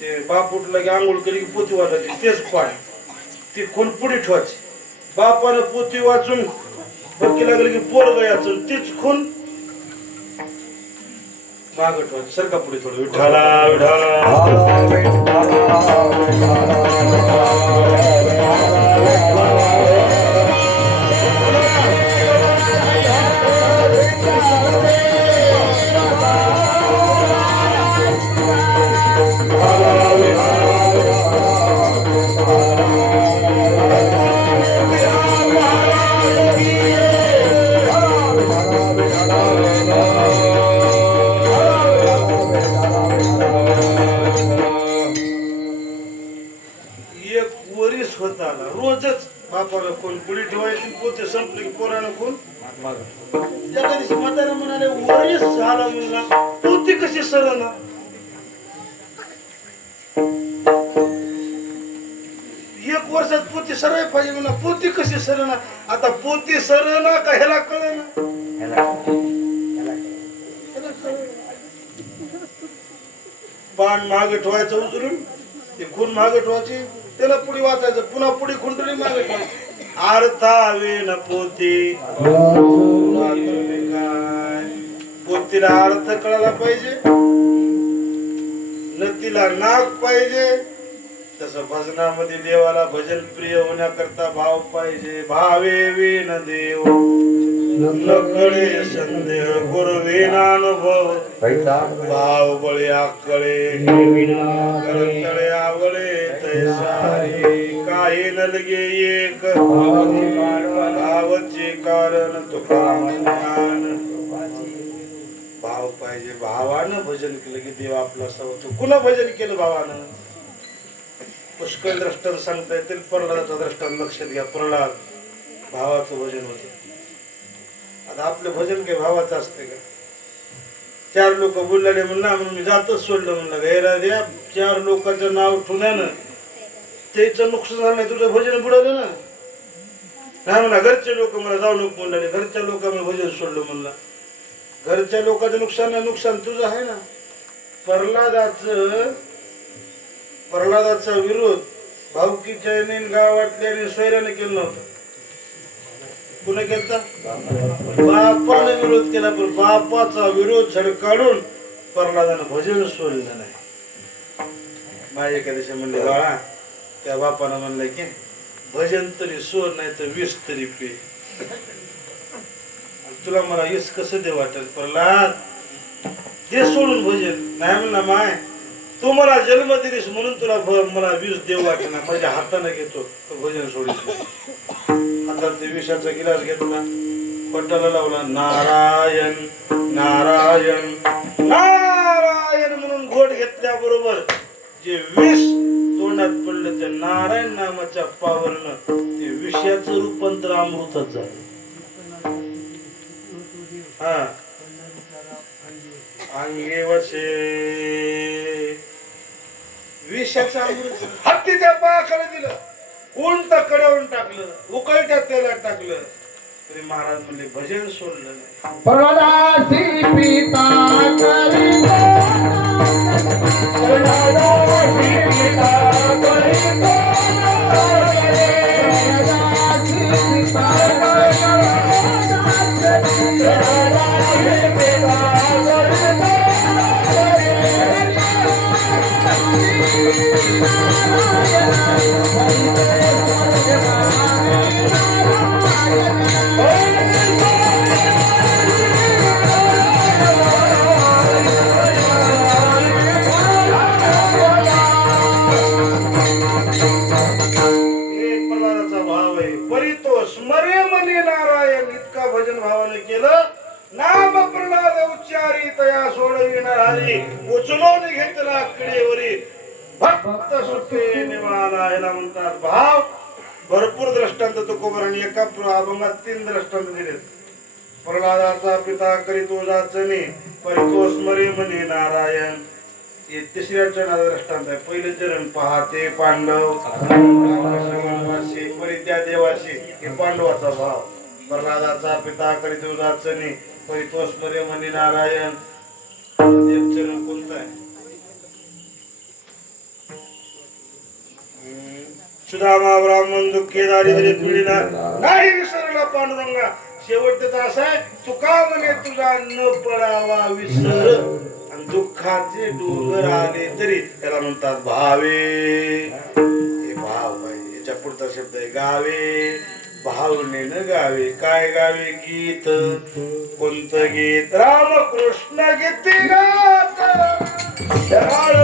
ते बाप उठला की आंघोळ केली की पोती वाचायची, तेच पाय ती खून पुढे ठेवायची. बापानं पोती वाचून बक्की लागली की पोरग याचं, तीच खून माग ठेवायची. सरका पुढे थोडं. विठ्ठला रोजच बापाला कोण पुढे ठेवायची, पोते संपले की पोरानं कोण. एका दिवशी म्हातारा म्हणाले, वरीस झाला म्हणला, पोती कशी सरना. एक वर्षात पोती सराय पाहिजे म्हणला, पोती कशी सरना. आता पोती सरना का ह्याला कळना. पान मागे ठेवायचं उचलून, ते खून मागे ठेवायची, त्याला पुढे वाचायचं, पुन्हा पुढे खुंटली मागे ठेवायची. अर्थाविन पोती. काय पोतीला अर्थ कळायला पाहिजे, नतीला नाक पाहिजे. तसं भजनामध्ये देवाला भजन प्रिय होण्याकरता भाव पाहिजे. भावे विन देव न कळे संदेह, गुरुविनानुभव भाव बळे आकळे, करतळे आवळे तैसारी. काही नलगे एक भावचे कारण तुका ज्ञान. भाव पाहिजे. भावानं भजन केलं की देव आपला सवतो. कुणा भजन केलं भावानं? पुष्कळ द्रष्टांत सांगता येतील. प्रल्हादाचा द्रष्टांत लक्षात घ्या. प्रल्हाद भावाचं भजन होतं. आता आपलं भजन काही भावाचं असते का? चार लोक बोलले म्हणला म्हणून मी जातच सोडलं म्हणलं. गैराद्या 4 लोकांचं नाव ठेवण्यानं त्याचं नुकसान झालं नाही, तुझं भजन बुडवलं ना. नाही म्हणला घरचे लोक मला जाऊ नको म्हणले, घरच्या लोकांना भजन सोडलं म्हणला. घरच्या लोकांचं नुकसान नाही, नुकसान तुझं आहे ना. प्रल्हादाचा विरोध भाऊकीच्या गावातल्या स्वैराने केला नव्हता. कुणी केलता? बापाने विरोध केला. पण बापाचा विरोध झडकाडून प्रल्हादानं भजन सोडलं नाही. माझ्या एका दिवशी म्हणले, बाळा त्या बापानं म्हणलं की भजन तरी सोड, नाही तर विष तरी पे. तुला मला विष कसं दे वाटेल प्रल्हाद, ते सोडून भजन नाही म्हणला. माय तू मला जन्म दिलीस म्हणून तुला मला विष देव वाटे ना, माझ्या हाताने घेतो तो भजन सोडीस. हातात ते विषाचा गिलास घेतला, पटाला लावला, नारायण नारायण नारायण म्हणून घोट घेतल्याबरोबर जे विष तोंडात पडलं त्या नारायण नामाच्या पावरनं ते विषयाचं रूपांतर अमृतात झालं. हा अंगे वशे विषयाचं अमृत हत्तीच्या पायाकडे दिलं, कोणतं कड्यावरून टाकलं, उकळत्या तेलात टाकलं तरी महाराज म्हणले भजन सोडलं नाही. प्रल्हादासी पिता करितो, प्रल्हादासी पिता करितो, प्रल्हादासी पिता करितो. एक प्रल्हादाचा भाव आहे परी तो स्मरे मनी नारायण इतका भजन भावाने केलं नाम प्रल्हाद उच्चारी तया सोडविणार हरी उचलून घेतला कडेवरी भक्त सुखे निवाला याला म्हणतात भाव भरपूर दृष्टांत तुकोबराने एका अभंगात 3 दृष्टांत दिले प्रल्हादाचा पिता करीतो जाचने परितो स्मरे मनी नारायण हे तिसऱ्या चरणाचा दृष्टांत आहे पहिले चरण पाहते पांडव परित्या देवाशी हे पांडवाचा भाव प्रल्हादाचा पिता करीतो जाचने परितो स्मरे मनी नारायण देवचरण कोणतं आहे सुदामा ब्राह्मण दुःखे दारिद्र्य तुळीला नाही विसरला पांडुरंगा शेवट त्याचा असा आहे तुका म्हणे तुझा न पडावा विसर आणि दुःखाचे डोंगर आले तरी त्याला म्हणतात भावे हे भाव पाहिजे याच्या पुढचा शब्द आहे गावे भावने न गावे काय गावे गीत कोणतं गीत रामकृष्ण गीती गात शराळ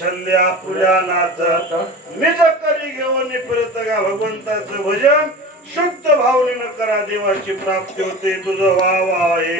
छंद्या फुल्या नाचत निज करी घेऊन फिरत गा भगवंताचं भजन शुद्ध भावनेनं करा देवाची प्राप्ती होते तुझं वावा हे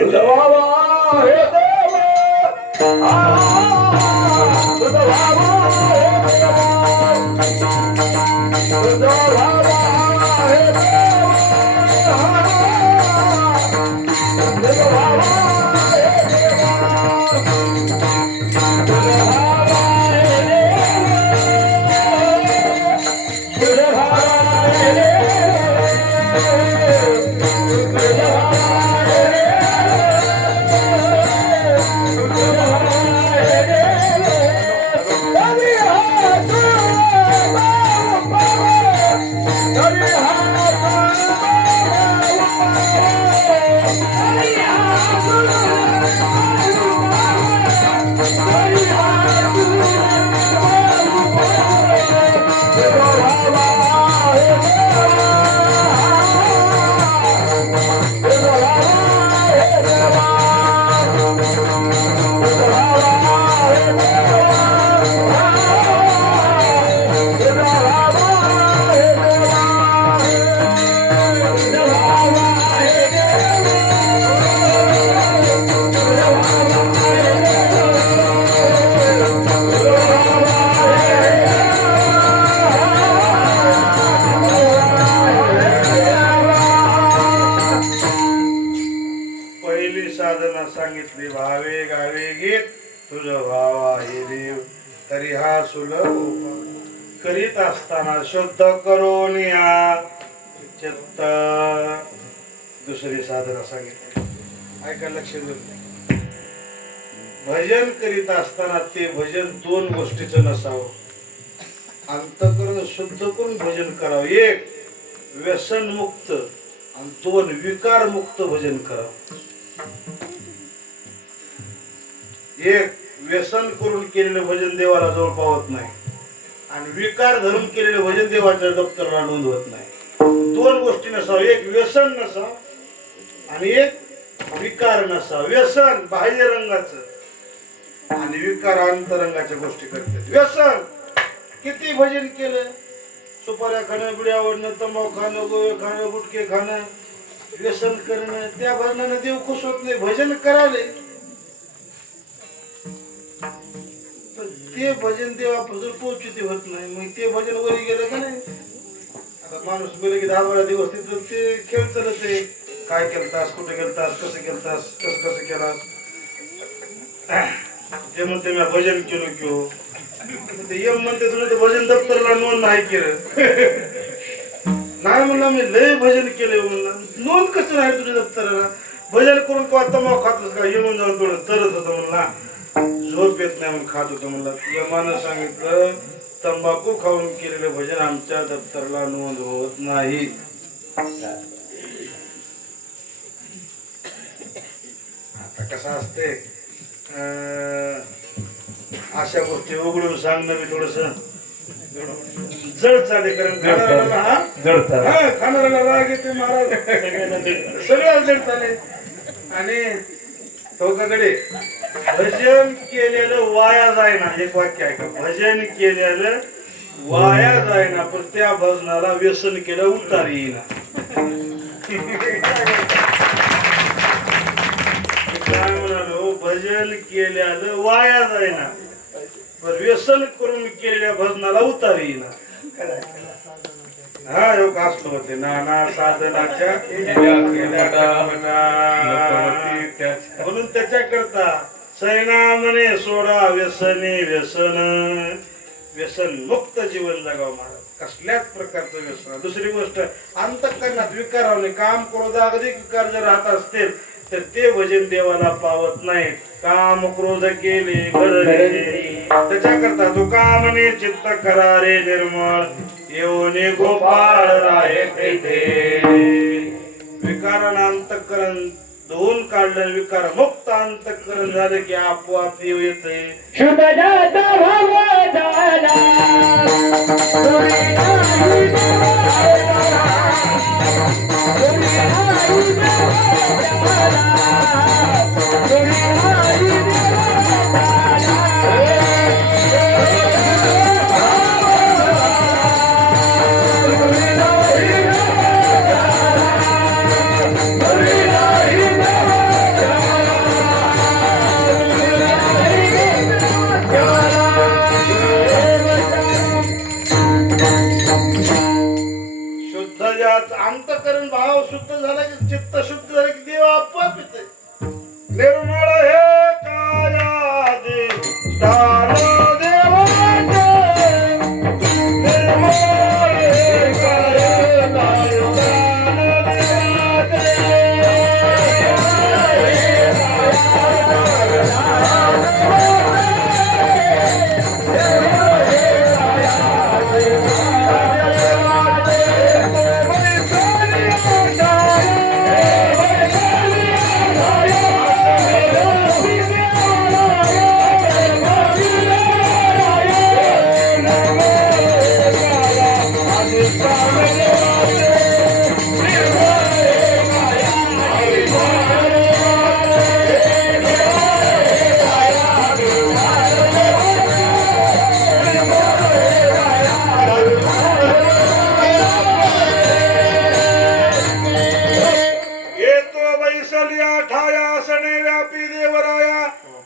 साधना सांगितली भावे गावे गीत तुझं भावा हे देव तरी हा सुलभ करीत असताना शुद्ध करून या चित्त दुसरी साधना सांगितली ऐका लक्ष देऊन भजन करीत असताना ते भजन 2 गोष्टीचं नसावं अंतःकरण शुद्ध करून भजन करावं एक व्यसन मुक्त आणि 2 विकार मुक्त भजन करावं एक व्यसन करून केलेलं भजन देवाला जवळ पावत नाही आणि विकार धरून केलेलं भजन देवाच्या दप्तराला नोंद होत नाही 2 गोष्टी नसावं एक व्यसन नसावं आणि एक विकार नसावं व्यसन बाह्य रंगाचं आणि विकार अंतरंगाच्या गोष्टी करतात. व्यसन किती भजन केलं, सुपाऱ्या खाणं, बिड्यावरनं, तंबाखू खाणं, गोवे खाणं, गुटखे खाणं, व्यसन करणं, त्या भजनानं देव खुश होत नाही. भजन करायले पण ते भजन देवापासून पोहोचित होत नाही. मग ते भजन वरी गेलं का नाही, आता माणूस गेले की 10-12 दिवस तिथं ते खेळ चालत आहे. काय केलतास, कुठे गेलतास, कसं केलतास, कसं केलास, ते म्हणते मी भजन केलो की हो. ते यम म्हणते तुला ते भजन दप्तरला नोंद नाही केलं. नाही म्हणला मी लय भजन केले. म्हणला नोंद कसं नाही तुझ्या दप्तराला, भजन करून किंवा तंबाखू खातोस का, येऊन जाऊन थोडं तरच होतं. म्हणला झोप येत नाही म्हणून खात होतं. म्हणला यमानं सांगितलं तंबाखू खाऊन केलेलं भजन आमच्या दप्तराला नोंद होत नाही. आता कसं असते, अशा गोष्टी उघडून सांगणं मी थोडस जड चाले. कारण खाणाऱ्याला राग येते महाराज, सगळ्याला जड चाले. आणि चौकाकडे भजन केलेलं वाया जायना, एक वाक्य आहे का, भजन केलेलं वाया जायना पण त्या भजनाला व्यसन केलं उतार येईना. काय म्हणालो, भजन केलेलं वाया जायना पण व्यसन करून केलेल्या भजनाला उतार येईना. हा योग असलो होते नाना साधनाच्या म्हणून त्याच्याकरता सैना म्हणे सोडा व्यसने व्यसन, व्यसन मुक्त जीवन जगावं महाराज. कसल्याच प्रकारचं व्यसन. दुसरी गोष्ट, अंतःकरणात विकाराने काम क्रोध अधिक विकार जर राहत असतील तर ते भजन देवाला पावत नाही. काम क्रोध केले घडले त्याच्याकरता तो कामने चित्त करारे निर्मळ, येऊने गोपाळ राय तेथे. विकारानं अंतःकरण धुवून काढलं, विकार मुक्त अंतःकरण झालं की आपोआप येऊ येते. शुभदाता भाव झाला अंतःकरण भाव शुद्ध झाला की चित्त शुद्ध झालं की देव आपोआप येते. निर्मळ हे कायादे दान देवाचे, निर्मळ हे कायादे दान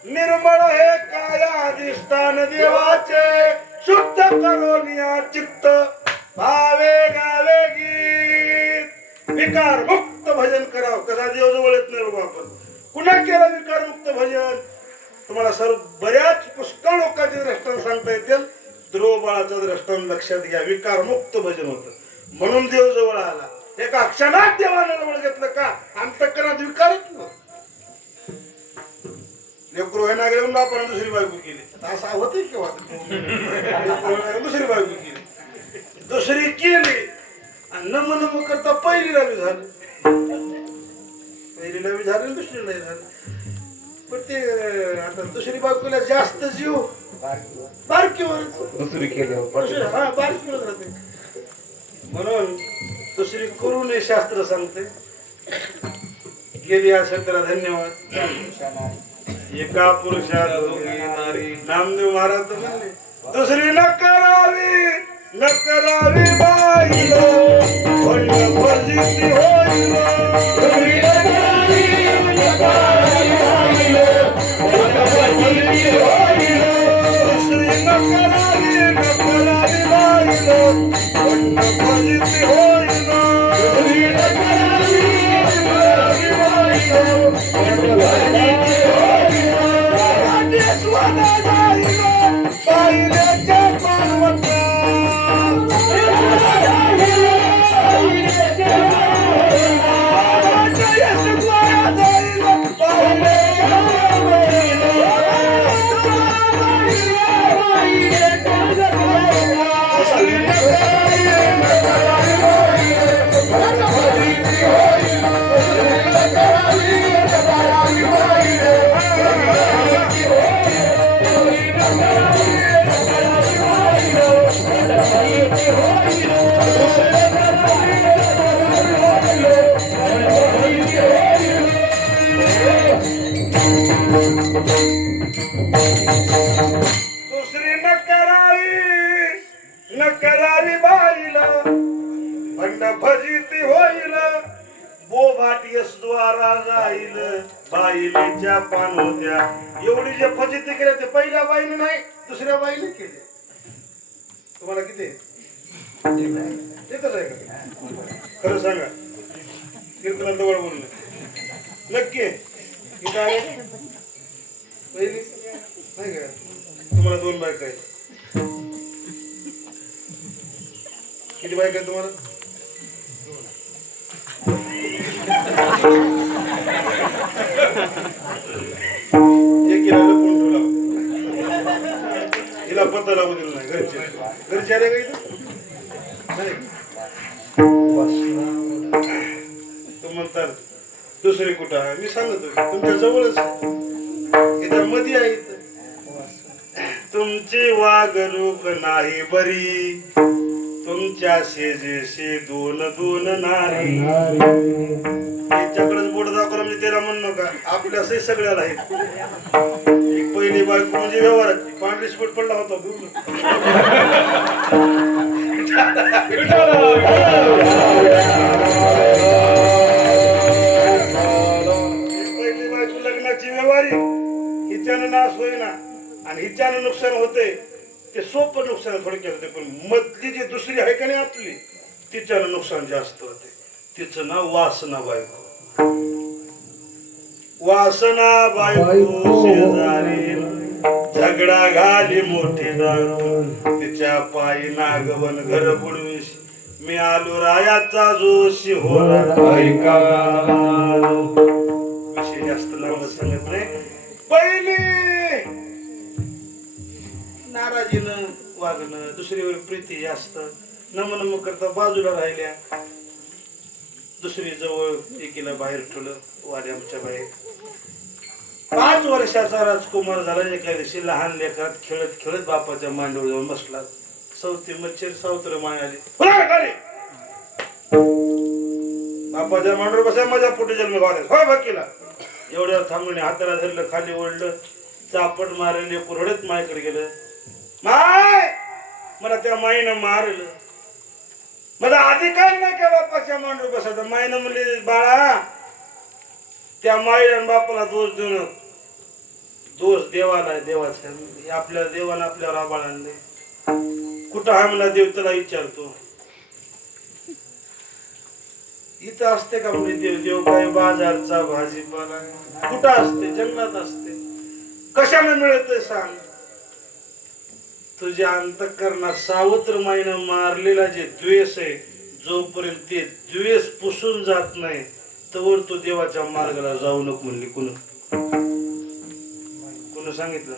निर्मळ हे काया अधिष्ठान देवाचे, शुद्ध करोनिया चित्त भावे गावे गीत. विकार मुक्त भजन करावं. कसा देव जवळ येत नाही बाबा आपण. कुणा केलं विकार मुक्त भजन? तुम्हाला सर्व बऱ्याच पुष्कळ लोकांचे दृष्टांत सांगता येतील. ध्रुव बाळाचं दृष्टांत लक्षात घ्या. विकार मुक्त भजन होतं म्हणून देव जवळ आला. एका क्षणात देवाने जवळ घेतलं का? अंतःकरणात विकारच नव्हतं. लेकरू हे नागरे म्हणून आपण दुसरी बायको केली. असं होतं किंवा दुसरी बायको केली, दुसरी केली आणि नम नम करता पहिलीला बी झालं, पहिलीला बी झालं, दुसरीला झालं. पण ते आता दुसरी बायकोला जास्त जीव बारकीवर दुसरी केली हा बारकीवर राहते. म्हणून दुसरी करू नये शास्त्र सांगते. गेली असेल त्याला धन्यवाद. एका पुरुषात दोघी नारी. नामदेव महाराज तर म्हणले दुसरी न करावी बाईल पण फजिती होईल दुसरी न करावी बाईल पण फजिती होईल दुसरी न करावी बाईल भंड फजिती होईल बोभाटियस द्वारा जाईल बाईलीच्या पान होत्या एवढी जे फजिती केल्या ते पहिल्या बाईने नाही दुसऱ्या बाईने केले तुम्हाला किती एकच आहे का खरं सांगा कीर्तनाजवळ बोललं नक्की की काय पहिली नाही का तुम्हाला 2 बायका आहेत किती बायका आहेत तुम्हाला एक लपून ठेवला हिला पत्ता लागू दिला नाही घरचे आले का इथं तू म्हणतात दुसरी कुठं आहे मी सांगतो तुमच्या जवळच इथं मध्ये आहे तुमची वागणूक नाही बरी तुमच्या शेजेशी 2 नारी त्याच्याकडेच बोट दाखवला म्हणजे त्याला म्हणणं का आपल्या सगळ्याला आहेत एक पहिली बायको म्हणजे व्यवहारात पांढरी स्पीट पडला होता पहिली बायको लग्नाची व्यवहारी हिच्यानं नाश होईना आणि हिच्यानं नुकसान होते ते सोपं नुकसान थोडक्यात होते पण मधली जी दुसरी आहे का नाही आपली तिच्यानं नुकसान जास्त होते तिचं नाव वासना बायको शेजारी झगडा घाली मोठी दारू तिच्या पायी नागवन घर बुडवीस मी आलो रायाचा जोशी होणार ऐका विषय जास्त लांब सांगत नाही पहिली नाराजीनं वागणं दुसरीवर प्रीती जास्त नम करता बाजूला राहिल्या दुसरी जवळ एकीला बाहेर ठेवलं वारे आमच्या बाहेर 5 वर्षाचा राजकुमार झाला एका दिवशी लहान लेकरात खेळत खेळत बापाच्या मांडीवर जाऊन बसला सवती मच्छर सावत्र मायाली बापाच्या मांडीवर बसाय माझ्या पोटी जन्म घालायचा होय भकीला एवढ्या थांबणे हाताला धरलं खाली ओढलं चापट मारले कुरडत मायकडे गेलं माय मला त्या माईनं मारलं मला अधिकार नाही का बापाच्या मांडीवर बसायचा माईनं म्हणले बाळा त्या माईला बापाला दोष देणं दोष देवाला आहे देवाचा आपल्या देवानं आपल्यावर आबाळ आणले कुठं हा मला देव त्याला विचारतो इथं असते का म्हणजे देव देव काय बाजारचा भाजीपाला कुठं असते जंगलात असते कशाने मिळत सांग तुझ्या अंतःकरणात सावत्र माईनं मारलेला जे द्वेष आहे जोपर्यंत ते द्वेष पुसून जात नाही तोवर तो देवाच्या मार्गाला जाऊ नको म्हणली कुण सांगितलं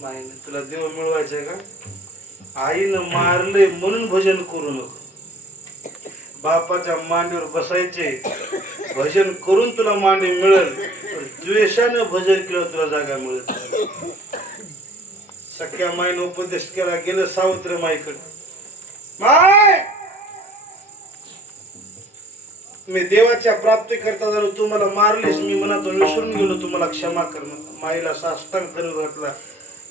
माईने तुला देव मिळवायचंय का आईनं मारले म्हणून भजन करू नको बापाच्या मांडीवर बसायचे भजन करून तुला मांडी मिळेल द्वेषानं भजन केलं तुला जागा मिळत सख्या माईनं उपदेश केला गेलं सावत्र माईकडे माय मी देवाच्या प्राप्ती करता जर तू मला मारलीस, मी मनातून विसरून गेलो, तुम्हाला क्षमा करणं. माईला साष्टांग धरून घातला.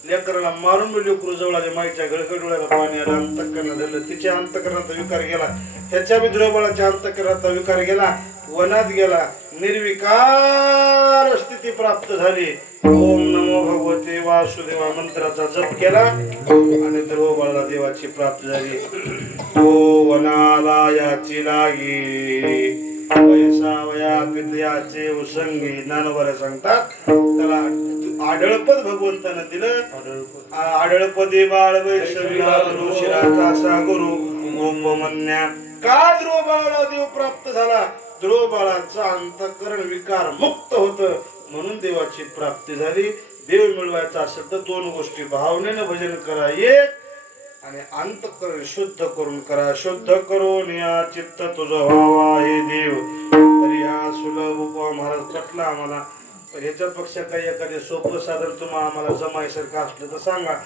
लेकराला मारून मी लेकरू जवळ आले. माईच्या गळगड डोळ्याला पाणी आलं. अंतःकरणात धरलं. तिच्या अंतःकरणाचा विकार गेला. ह्याच्या बी द्रवळाच्या अंतःकरणाचा विकार गेला. वनात गेला. निर्विकार स्थिती प्राप्त झाली. ओम नमो भगवते वासुदेवा मंत्राचा जप केला आणि द्रवळाला देवाची प्राप्ती झाली. तो वनाला याची लागी पैसा वया पितयाचे उसंगी. ज्ञानोबा सांगतात त्याला आढळपद भगवंतानं दिलं. आढळपदे बाळ वैष्णवीला गुरु शिराचा सा गुरु गोपमन्या. का ध्रुव बाळाला देव प्राप्त झाला? ध्रुव बाळाचा अंतःकरण विकार मुक्त होत म्हणून देवाची प्राप्ती झाली. देव मिळवायचा असेल तर दोन गोष्टी, भावनेनं भजन करा एक, आणि अंतःकरण शुद्ध करून करा. शुद्ध करून या चित्त तुझं व्हावा हे देव. तर या सुलभ उपवा महाराज पटला आम्हाला. पण ह्याच्यापेक्षा काही एखादे सोपं साधन तुम्हाला आम्हाला जमायसारखं असलं तर सांगा.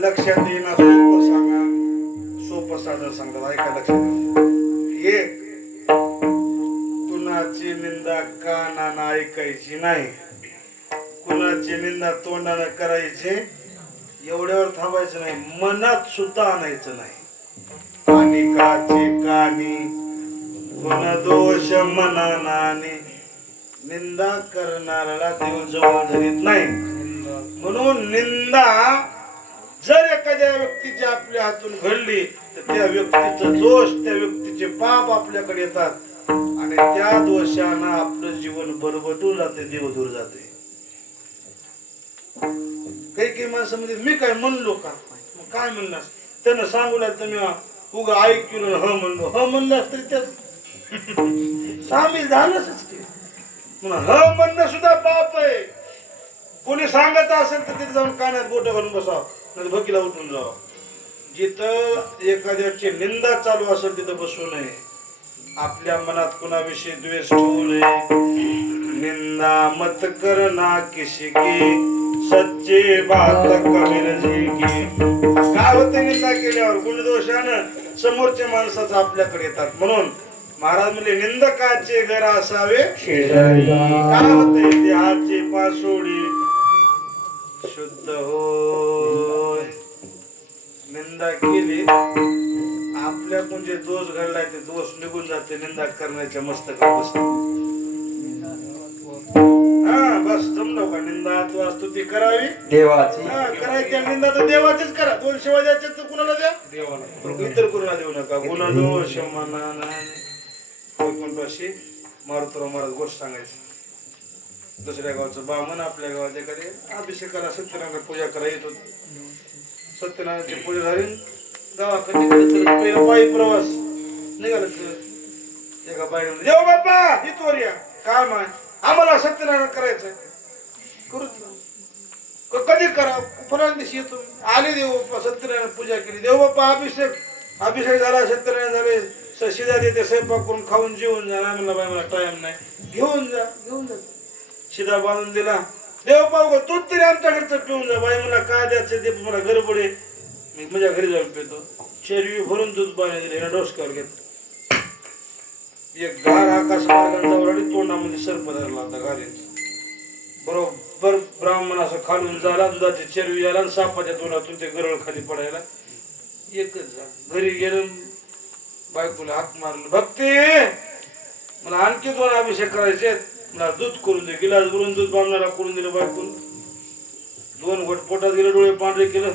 लक्षात येईना. सोपं सांगा, सोपं साधन सांगतात, ऐका लक्षात. एक, कुणाची निंदा कानानं ऐकायची नाही, कुणाची निंदा तोंडानं करायची, एवढ्यावर थांबायचं नाही, मनात सुद्धा आणायचं नाही. अनिकाची कानी गुण दोष मनाने. निंदा करणाऱ्याला देव जवळ धरीत नाही. म्हणून निंदा जर एखाद्या व्यक्तीची आपल्या हातून घडली तर त्या व्यक्तीचा दोष, त्या व्यक्तीचे पाप आपल्याकडे येतात आणि त्या दोषानं आपलं जीवन बरबटून जाते, देव दूर जाते. काही काही माणसं म्हणजे मी काय म्हणलो का, मग काय म्हणणार, त्यानं सांगू लागलं तुम्ही उगा ऐकून ह म्हणलो, ह म्हणलं तरी त्यात सामील झालंच की. म्हणून ह म्हणणं सुद्धा पाप आहे. कोणी सांगत असेल तर तिथे जाऊन कानात बोट घालून बसावं, नाही भकीला उठून जावं. जिथं एखाद्याची निंदा चालू असेल तिथं बसू नये. आपल्या मनात कुणाविषयी द्वेष ठेवू नये. निंदा मत करना किसी की, सच्ची बात कबीर जी की. काय होते निंदा केल्यावर? गुणदोषानं समोरच्या माणसाचं आपल्याकडे येतात. म्हणून महाराज म्हणले निंदकाचे घर असावे काय होते? देहाची पासोडी शुद्ध होय. निंदा केली आपल्याकडून जे दोष घडलाय ते दोष निघून जाते. निंदा करण्याच्या मस्तकात बस जमलं का? निंदा तू स्तुती करावी देवाची, करायची. निंदा तर देवाचीच करा. दोन शिवाय द्यायचे तर कुणाला द्या? देवाला. इतर कुणाला देऊ नका. गुन्हा दोष वैकुंठाशी मारुतराव महाराज गोष्ट सांगायची. दुसऱ्या गावचं बामण आपल्या गावात एखादे अभिषेकाला सत्यनारायण पूजा करा येत होते. सत्यनारायणची पूजा झाली गावाकडे निघालं तर पहिला पायी प्रवास निघालं तर एका बाई म्हणली, देव बाप्पा इथवर या काम आहे आम्हाला सत्यनारायण करायचंय करू कधी करा फराळ दिवशी येतो आले देव बाप्पा सत्यनारायण पूजा केली देव बाप्पा अभिषेक झाला सत्यनारायण झाले शिदा देते स्वयंपाक करून खाऊन जेवून जा म्हणला बाई मला टाइम नाही घेऊन जा शिदा बांधून दिला देव बाबा तूच तरी आमच्याकडचं पिऊन जा बाई मला काय द्यायचं ते मला गडबड आहे मी माझ्या घरी जाऊन पितो चेरवी भरून दूध पाणी दिले डोसक्यावर घेत एक घार आकाश मार्गांचा आणि तोंडामध्ये सर्प धरला होता घारी बरोबर ब्राह्मण असं खालून झाला दुधाची चेरवी झाला आणि सापाच्या तोंडातून ते गरळ खाली पडायला एकच झालं घरी गेलं बायकोला हात मारलं भक्ती मला आणखी 2 अभिषेक करायचे मला दूध करून दे गिलास भरून दूध बांधणारा करून दिलं बायकोला 2 घोट पोटात गेले डोळे पांढरे केलं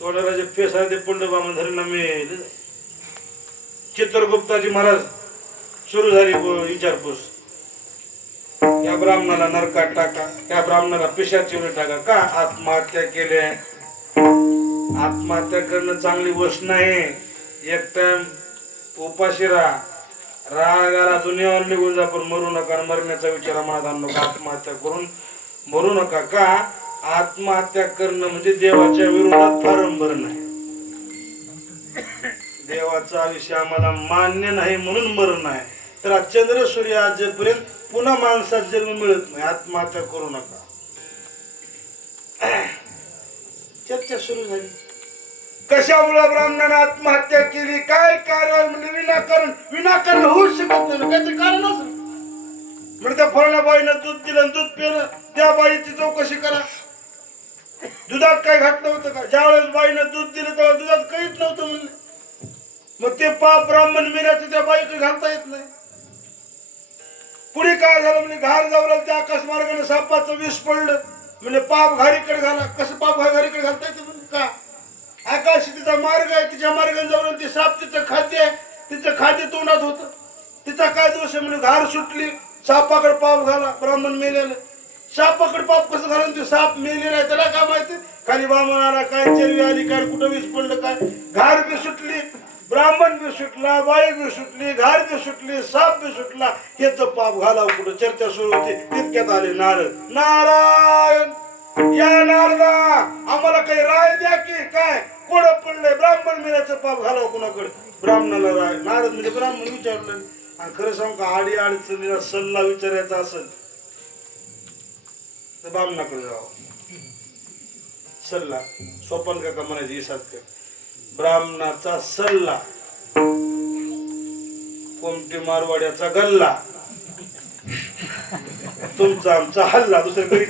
तोंडाचे फेस आहे ते पंड बामण धरणा मी चित्रगुप्ताजी महाराज सुरू झाली विचारपूस या ब्राह्मणाला नरकात टाका त्या ब्राह्मणाला पिशाची उडी टाका का आत्महत्या केली आत्महत्या करणं चांगली गोष्ट नाही एक टाइम उपाशी राहा राग आला दुनियावर निघून जा पण मरू नका मरण्याचा विचार मनात आणू नका आत्महत्या करून मरू नका का आत्महत्या करणं म्हणजे देवाच्या विरोधात फारम भरणं आहे देवाचा आयुष्य आम्हाला मान्य नाही म्हणून मरण आहे तर आज चंद्र सूर्य आजपर्यंत पुन्हा माणसात जन्म मिळत नाही आत्महत्या करू नका चर्चा सुरू झाली कशामुळे ब्राह्मणाने आत्महत्या केली काय कारण म्हणजे विनाकारण होऊच शकत नाही काहीतरी कारण असेल म्हणजे त्या फळण्या बाईनं दूध दिलं दूध पिलं त्या बाईची चौकशी करा दुधात काय घातलं होतं का ज्यावेळेस बाईनं दूध दिलं तेव्हा दुधात काहीच नव्हतं म्हणले मग ते पाप ब्राह्मण मेल्याचं त्या बाईचं घालता येत नाही पुढे काय झालं म्हणजे घार जावला त्या आकाश मार्गाने सापाचं विष पडलं म्हणजे पाप घारीकडे झाला कसं पाप घारीकडे घालता येतं म्हणजे का आकाश तिचा मार्ग आहे तिच्या मार्गाने जाऊन ती साप तिचं खाद्य आहे तिचं खाद्य तोंडात होतं तिचा काय दोष आहे म्हणजे घार सुटली सापाकडे पाप घाला ब्राह्मण मेलेलं सापाकडे पाप कसं झालं ते साप मेलेला आहे त्याला काय माहिती खाली ब्राह्मण आला काय चरवी आली काय कुठं वीज पडलं काय घार बी सुटली ब्राह्मण बी सुटला बाई बी सुटली घार बी सुटली साप बी सुटला हेच पाप घालावं कुठं चर्चा सुरू होती तितक्यात आले नारायण या नारदा आम्हाला काही राय द्या की काय कोण पडलंय ब्राह्मण मेल्याचं पाप घालावं कुणाकडे ब्राह्मणाला राय नारद म्हणजे ब्राह्मण विचारलं आणि खरं सांगू का आडी अडचणीला सल्ला विचारायचा असेल तर ब्राह्मणाकडे जावं सल्ला सोपन काका म्हणायची सत्य ब्राह्मणाचा सल्ला कोमटी मारवाड्याचा गल्ला तुमचा आमचा हल्ला दुसरं करीत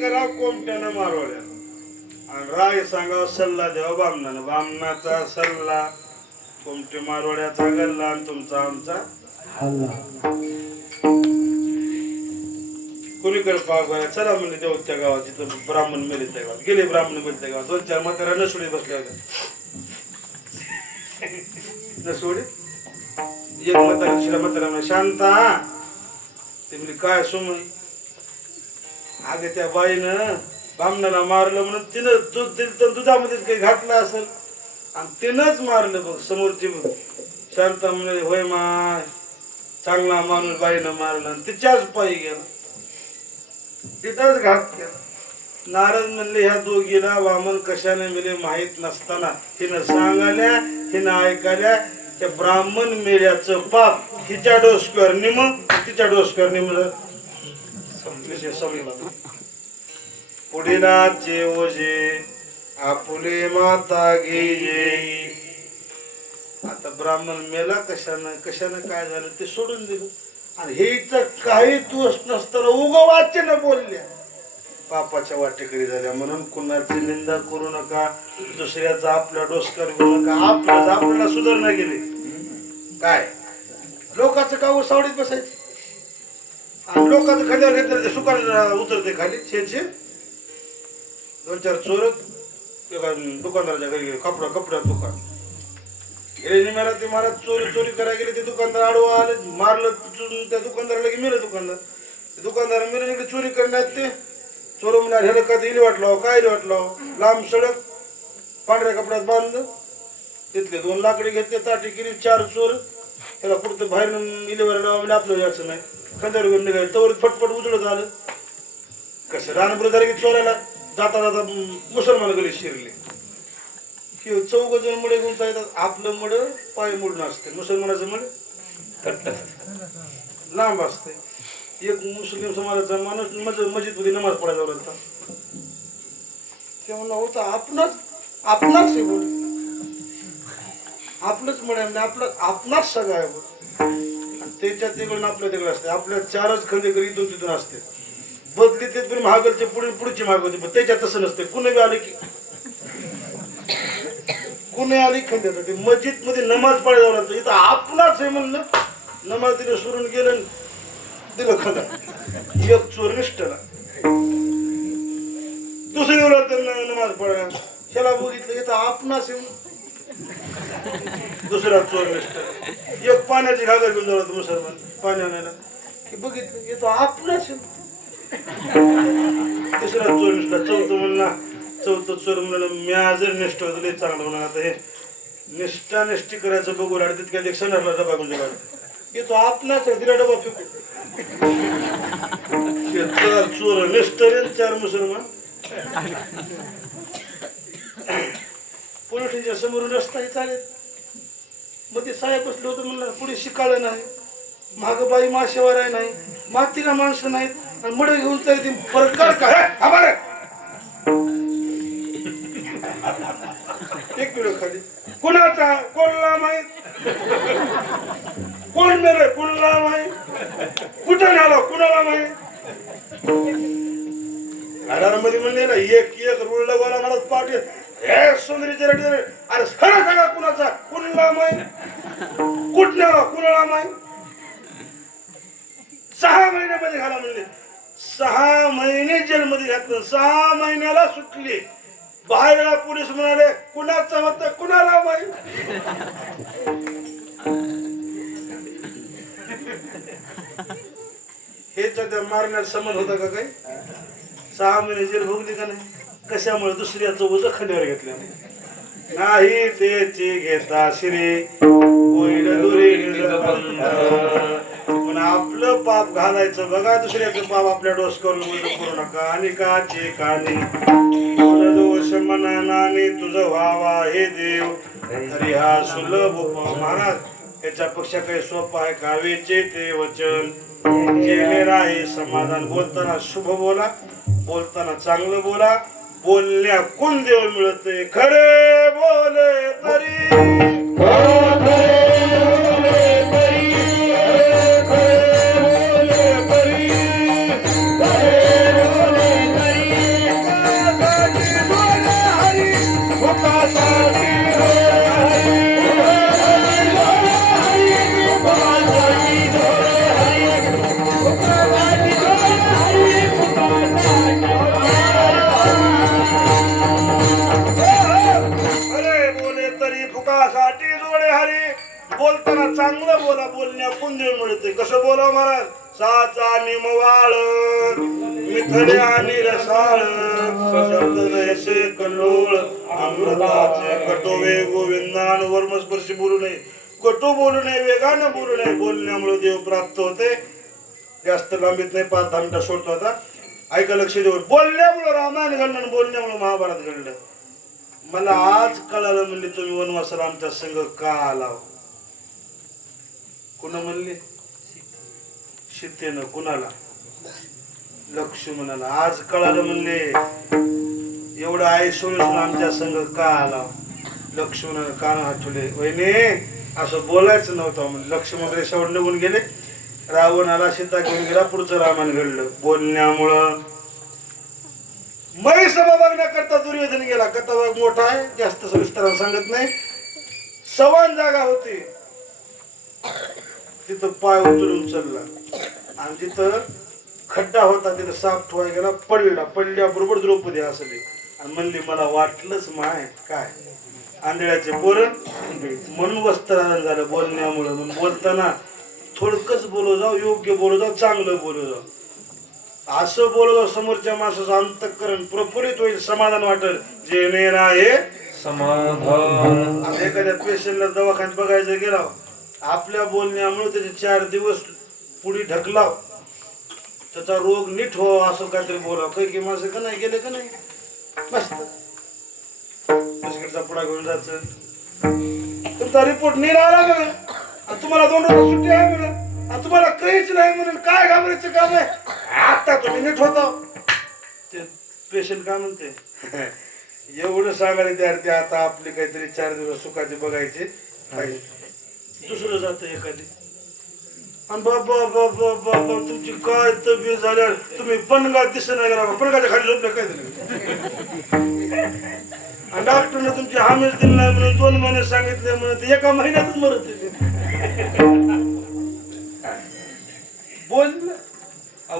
करा कोमट्यानं मारवाड्या आणि राय सांगावं सल्ला द्यावा बामणानं बामणाचा सल्ला कोमटे मारवाड्याचा गल्ला आणि तुमचा आमचा कोणीकडे पाव करायला चला म्हणजे देऊ त्या गावात तिथं ब्राह्मण मेले त्या गावात गेले ब्राह्मण मेले त्या गावात 2-4 म्हाताऱ्या नसोडी बसल्या होत्या नसोडी एक म्हातारा शिरा म्हातारा म्हणजे शांता ते म्हणजे काय सुमन अगे त्या बाईनं ब्राह्मणाला मारलं म्हणून तिनं दूध दिलं तर दुधामध्ये काही घातलं असेल आणि तिनंच मारलं बघ समोरची शांता म्हणजे होय माय चांगला माणूस बाईनं मारलं आणि तिच्याच पायी गेला तिथंच घात केला नारद म्हणले ह्या दोघीला वामन कशाने मिले माहित नसताना हिनं सांगाल्या हिनं ऐकाल्या त्या ब्राह्मण मेल्याचं पाप हिच्या डोसक्यावर निम तिच्या डोसक्यावर निम विषय समजला पुढीलाचे ओझे आपुले माता घे आता ब्राह्मण मेला कशानं काय झालं ते सोडून दिलं आणि हे काही दोष नसताना उगं वाचन बोलल्या पापाच्या वाटेकरी झाल्या म्हणून कुणाची निंदा करू नका दुसऱ्याचा आपल्या डोसकर घेऊ नका आपल्याला सुधारणा गेली काय लोकांचं का सावडीत बसायचं आणि लोकांचं खाद्यावर घेतलं ते सुकान उतरते खाली छे 2-4 चोर दुकानदाराच्या घरी गेले कपडा दुकान गेले मला ते मला चोरी चोरी करायला गेले ते दुकानदार आडवा आले मारलं चुरून त्या दुकानदाराला की मेलं दुकानदार मेलं इकडे चोरी करण्यात ते चोर म्हणणार ह्याला का इली वाटलं काय वाटलं लांब सडक पांढऱ्या कपड्यात बांधलं तिथले 2 लाकडी घेतले ताटी केली 4 चोर त्याला कुठं बाहेर इलेवर लावून आपलं यायचं नाही खांद्यावर घेऊन निघायचं तवर फटफट उचलत आलं कसं रानपुर झालं की चोरायला जाता जाता मुसलमान गली शिरले की 4 जण मुळे घेऊन येतात आपलं मड पाय मोडून असते मुसलमानाचं मड लांब असते एक मुस्लिम समाजाचा माणूस मस्जिदमध्ये नमाज पडायचा होता ते म्हणलं होतं आपणाच हे बोल आपलंच म्हणे आपलं आपणाच सगळं आहे बोल त्याच्या तिकडून आपल्या तिकडे असते आपल्या 4च खंडेकरी इथून तिथून असते बदली ते पण महागलचे पुढची मार्ग होती पण त्याच्यात तसं नसते कुणी आले की कुणी आली खंड्यात ते मस्जिद मध्ये नमाज पडायला लागतं इथं आपणाच हे म्हणलं नमाज तिने सोडून गेलं दिलं खंदा एक चोर निष्ठला दुसरी वेळा त्यांना नमाज पडायला त्याला बघितलं इथं आपणाच दुसरा चोर निष्ठ एक पाण्याची घागर घेऊन जाऊ मुसलमान पाणी आणायला की बघितलं येतो आपणाच तिसरा चोर निष्ठा चौथं चोर म्हणलं म्या जर निष्ठ होतो लय चांगलं म्हणून आता हे निष्ठी करायचं बघू राहिले तितक्या एक सणाला डबा घेऊन जाऊ येतो आपणाच तिला डबा फेकू चोर निष्ठ 4 मुसलमान पोलिसांच्या समोरून रस्ताही चालेल मग ते साहेब बसले होते म्हणलं पुढे शिकाळं नाही माग बाई माशेवर आहे नाही मातीला माणसं नाहीत आणि मडे घेऊन तर प्रकार काय एक मिनिट खाली कुणाचा कोणला माहित कोण मेले कुणाला माहित कुठे आलो कुणाला माहित घरामध्ये म्हणले ना एक रुळला गोला मला पाठी सुंदरीचे रेडी अरे खरं सांगा कुणाचा कुणाला माहित कुठला कुणाला माहित 6 महिन्यामध्ये घाला म्हणले 6 महिने जेलमध्ये घातलं 6 महिन्याला सुटली बाहेर पोलीस म्हणाले कुणाचं होतं कुणाला माहित हेच्या त्या मारण्यात संबंध होता का काही 6 महिने जेल भोगली का नाही कशामुळे दुसऱ्याचं ओझं खांद्यावर घेतलं नाही त्याची घेता श्री पण आपलं पाप घालायचं बघा दुसऱ्याचं पाप आपल्या डोसकावर करू नका आणि काचे कानी दोष मनाने तुझं व्हावा हे देव तरी हा सुलभ महाराज याच्यापेक्षा काही सोपं आहे कावेचे ते वचन केले राहे समाधान बोलताना शुभ बोला बोलताना चांगलं बोला बोलण्या कोण देव मिळते खरे बोले तरी बोलताना चांगलं बोला बोलण्या पुण्य मिळते कसं बोला महाराज साचा निमवाळ मिथळे आणि रसाळ शब्द जैसे कल्लोळ अमृताचे कटोवे गोविंदान वर्मस्पर्शी बोलू नये कटू बोलू नये वेगानं बोलू नये बोलण्यामुळे देव प्राप्त होते जास्त लांबीत नाही 5-10 मिनिटं सोडतो आता ऐका लक्ष देऊन बोलण्यामुळे रामायण घडलं बोलण्यामुळे महाभारत घडलं मला आज कळालं म्हणले तुम्ही वनवासाला आमच्या संघ का आला कुणा म्हणले सीतेनं कुणाला लक्ष्मणाला आज कळालं म्हणले एवढं आई सोडून आमच्या संघ का आला लक्ष्मणानं कान हाटले वहिने असं बोलायचं नव्हतं म्हणजे लक्ष्मण रेषावर निघून गेले रावणाला सीता घेऊन गेला पुढचं रामायण घडलं बोलण्यामुळं मही सभा बघण्याकरता दुर्योधन गेला कथा मोठा आहे जास्त सविस्तर सांगत नाही सवान जागा होती तिथं पाय उचलून चालला आणि तिथं खड्डा होता तिथं साप ठेवाय गेला पडल्याबरोबर द्रौपदी हसली आणि म्हणली मला वाटलंच माय काय आंधळ्याचे पोरं म्हणून वस्त्रादान झालं बोलण्यामुळं. म्हणून बोलताना थोडकच बोलू जाऊ, योग्य बोलू जाऊ, चांगलं बोलू जाऊ. असं बोलू जाऊ समोरच्या माणसाचं अंतःकरण प्रफुल्लित होईल, समाधान वाटेल. जे नेर आहे समाधान. आता एखाद्या पेशंटला दवाखान्यात बघायचं गेला, आपल्या बोलण्यामुळे त्याचे 4 दिवस पुढे ढकलाव, त्याचा रोग नीट हो असं काहीतरी बोलावं. काही माणसं का नाही गेले का नाही मस्त बिस्किटचा पुडा घेऊन जायचं, तुमचा रिपोर्ट नीट आला का नाही, आणि तुम्हाला 2 रोज सुट्टी आहे म्हणून, आणि तुम्हाला काहीच नाही म्हणून काय घाबरायचं काम आहे, आता तुम्ही नीट होता. ते पेशंट काय म्हणते एवढं सांगायला तयार ते आता आपले काहीतरी 4 दिवस सुखाचे बघायचे पाहिजे. दुसरं जातं एखादी, आणि बाबा बाबा बाबा तुमची काय तब्येत झाल्या, तुम्ही पणगा दिसत नाही गेला, पणगाच्या खाली झोपल्या काय झालं, आणि डॉक्टरने तुमची हामीच दिली नाही म्हणून 2 महिने सांगितले म्हणून ते एका महिन्यातच मरत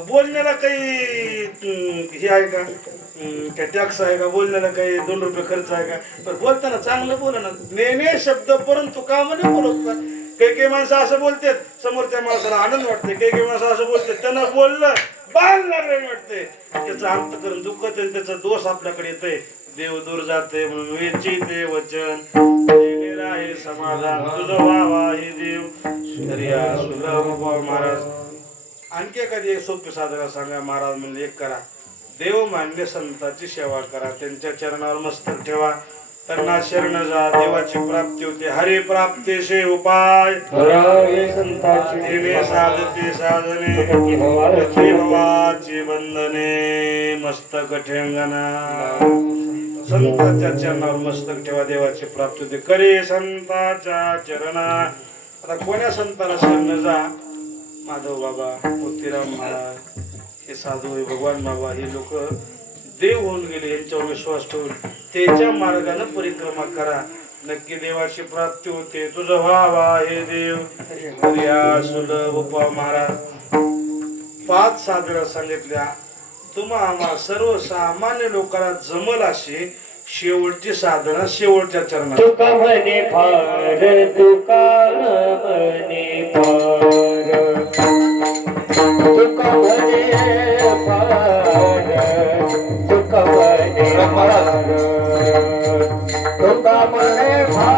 बोलण्याला काही हे आहे का, काय टॅक्स आहे का, बोलण्याला काही 2 रुपये खर्च आहे का. पण बोलताना चांगलं बोला ना, नेहमी शब्द परंतु कामाने बोलत. काही माणसं असं बोलतात समोरच्या माणसाला आनंद वाटते, काही माणसं असं बोलतात त्यांना बोललं बाल लागलं वाटते, त्याचं अंतःकरण दुखत आहे, त्याचा दोष आपल्याकडे येतोय. देव दूर जाते म्हणून वेचिते वचन आहे समाधान तुझं व्हावा हे देव सुलभ. महाराज आणखी एखादी सोपी साधना सांगा. महाराज म्हणले एक करा, देव मान्य संतांची सेवा करा, त्यांच्या चरणावर मस्तक ठेवा, त्यांना शरण जा, देवाची प्राप्ती होते. हरी प्राप्तीचे उपाय संतांची साधते साधने भवाची बंधने मस्तक ठेंगणा. संतांच्या चरणावर मस्तक ठेवा, देवाची प्राप्ती होते. करे संतांच्या चरणा. आता कोण्या संताला शरण जा, माधव बाबा, मोतीराम महाराज, हे साधू, हे भगवान बाबा, हे लोक देव होऊन गेले, यांच्यावर विश्वास ठेवून त्याच्या मार्गाने परिक्रमा करा, नक्की देवाची प्राप्ती होते. तुझं व्हावा हे देव हरिया सुलभ. उपा महाराज 5 साधना सांगितल्या. आम्हा सर्वसामान्य लोकांना जमल अशी शेवटची साधना शेवटच्या चरणात. तुका म्हणे फार, तुका म्हणे फार, तुका म्हणे फार, तुका म्हणे फार, तुका म्हणे फार, तुका म्हणे फार,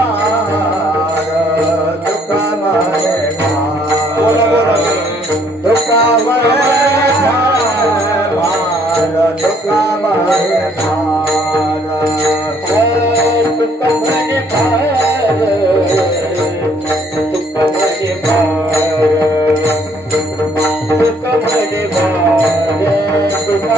तुका म्हणे तुका म्हणे फार, तुका म्हणे फार, तुका म्हणे फार, तुका म्हणे फार, तुका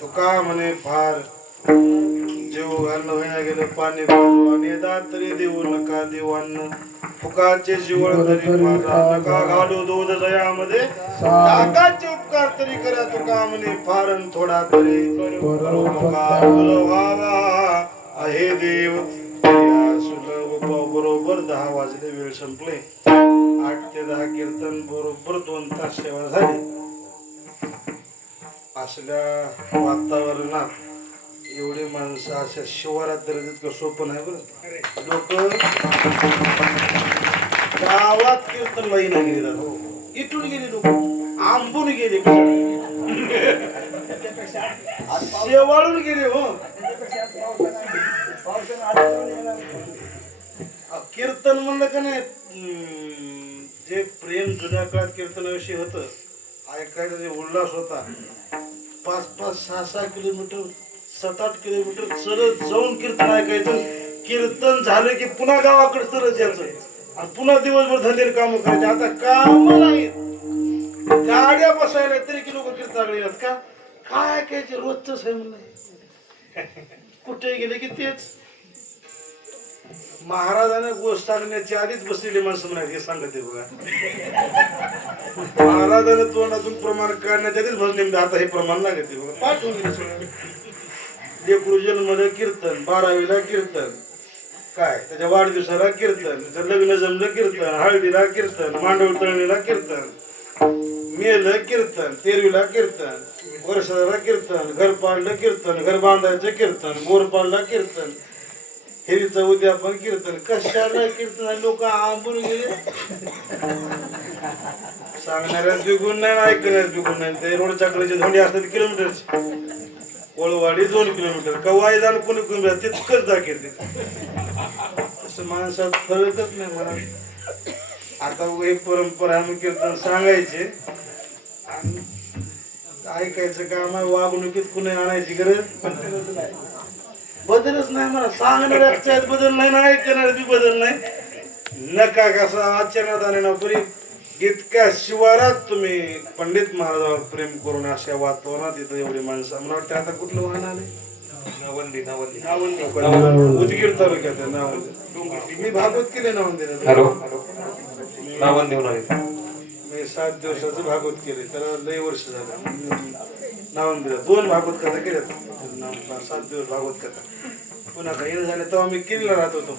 तुका म्हणे फार जेव अन्न होईना गेलं पाणी पाजू आणि दातरी देऊ नका देऊ अन्न फुकाचे जीवन तरी माझा नका घालू दूध दयामध्ये टाकाचे उपकार तरी करा तुका म्हणे फार अन थोडा तरी करू नका व्हावा आहे देव या सुलभ बरोबर 10 वाजले वेळ संपले 8 ते 10 कीर्तन बरोबर 2 तास सेवा झाली असल्या वातावरणात एवढी माणसं अशा शिवारात तर तितकं सोपं नाही बरं लोक गावात कीर्तन वाईना गेले इथून गेले लोक आंबून गेले शेवाळून गेले हो कीर्तन म्हणलं का नाही जे प्रेम जुन्या काळात कीर्तनाविषयी होतं ऐकायचा जे उल्हास होता 5-5, 6-6 किलोमीटर 7-8 किलोमीटर चलत जाऊन कीर्तन ऐकायचं कीर्तन झालं की पुन्हा गावाकडे चलत यायचं आणि पुन्हा दिवसभर धंदे काम करायचे आता काम नाहीत गाड्या बसायला तरी की लोक कीर्तनाकडे येतात का काय ऐकायचे रोजच आहे म्हणलं कुठे गेले की तेच महाराजांना गोष्ट सांगण्याच्या आधीच बसलेली माणसं म्हणायची हे सांगते बघा महाराजांना तोंडातून प्रमाण काढण्याच्या आधीच बसले आता हे प्रमाण लागते बघा पाठवून गेले लेकरू जन्मलं कीर्तन 12वीला कीर्तन काय त्याच्या वाढदिवसाला कीर्तन त्याचं लग्न जमलं कीर्तन हळदीला कीर्तन मांडव तळणीला कीर्तन मेलं कीर्तन 13वीला कीर्तन वर्षाला कीर्तन घर पाडलं कीर्तन घर बांधायचं कीर्तन बोर पाडला कीर्तन हेरीचं उद्यापन कीर्तन कशाला कीर्तन लोक आंबून गेले सांगणाऱ्याच बिगुण नाही ऐकण्यास बिगुण नाही ते रोडच्या कडेचे धोंडी असतात किलोमीटरची कोळवाडी 2 किलोमीटर कवाई जाण कोणी कोणी तितकंच दाखवते असं माणसात कळतच नाही मला आता हे परंपरा आम्ही कीर्तन सांगायचे आणि ऐकायचं काम आहे वागणुकीत कुणी आणायची गरज बदलच नाही मला सांगणाऱ्या बदल नाही ना ऐकणार बी बदल नाही नका कसा आचरणात आले ना परी इतक्या शिवारात तुम्ही पंडित महाराजांवर प्रेम करून अशा वातावरणात इथं एवढी माणसं मला वाटतं आता कुठलं वाहन आले नावंदी उदगीर तालुक्यात आहे नावंदी मी भागवत केले नावंदीला नावंदी होणार मी 7 दिवसाचं भागवत केले त्याला लय वर्ष झालं नावंदीला 2 भागवत कथा केल्यात 7 दिवस भागवत कथा पुन्हा काही झाले तेव्हा मी किल्ला राहत होतो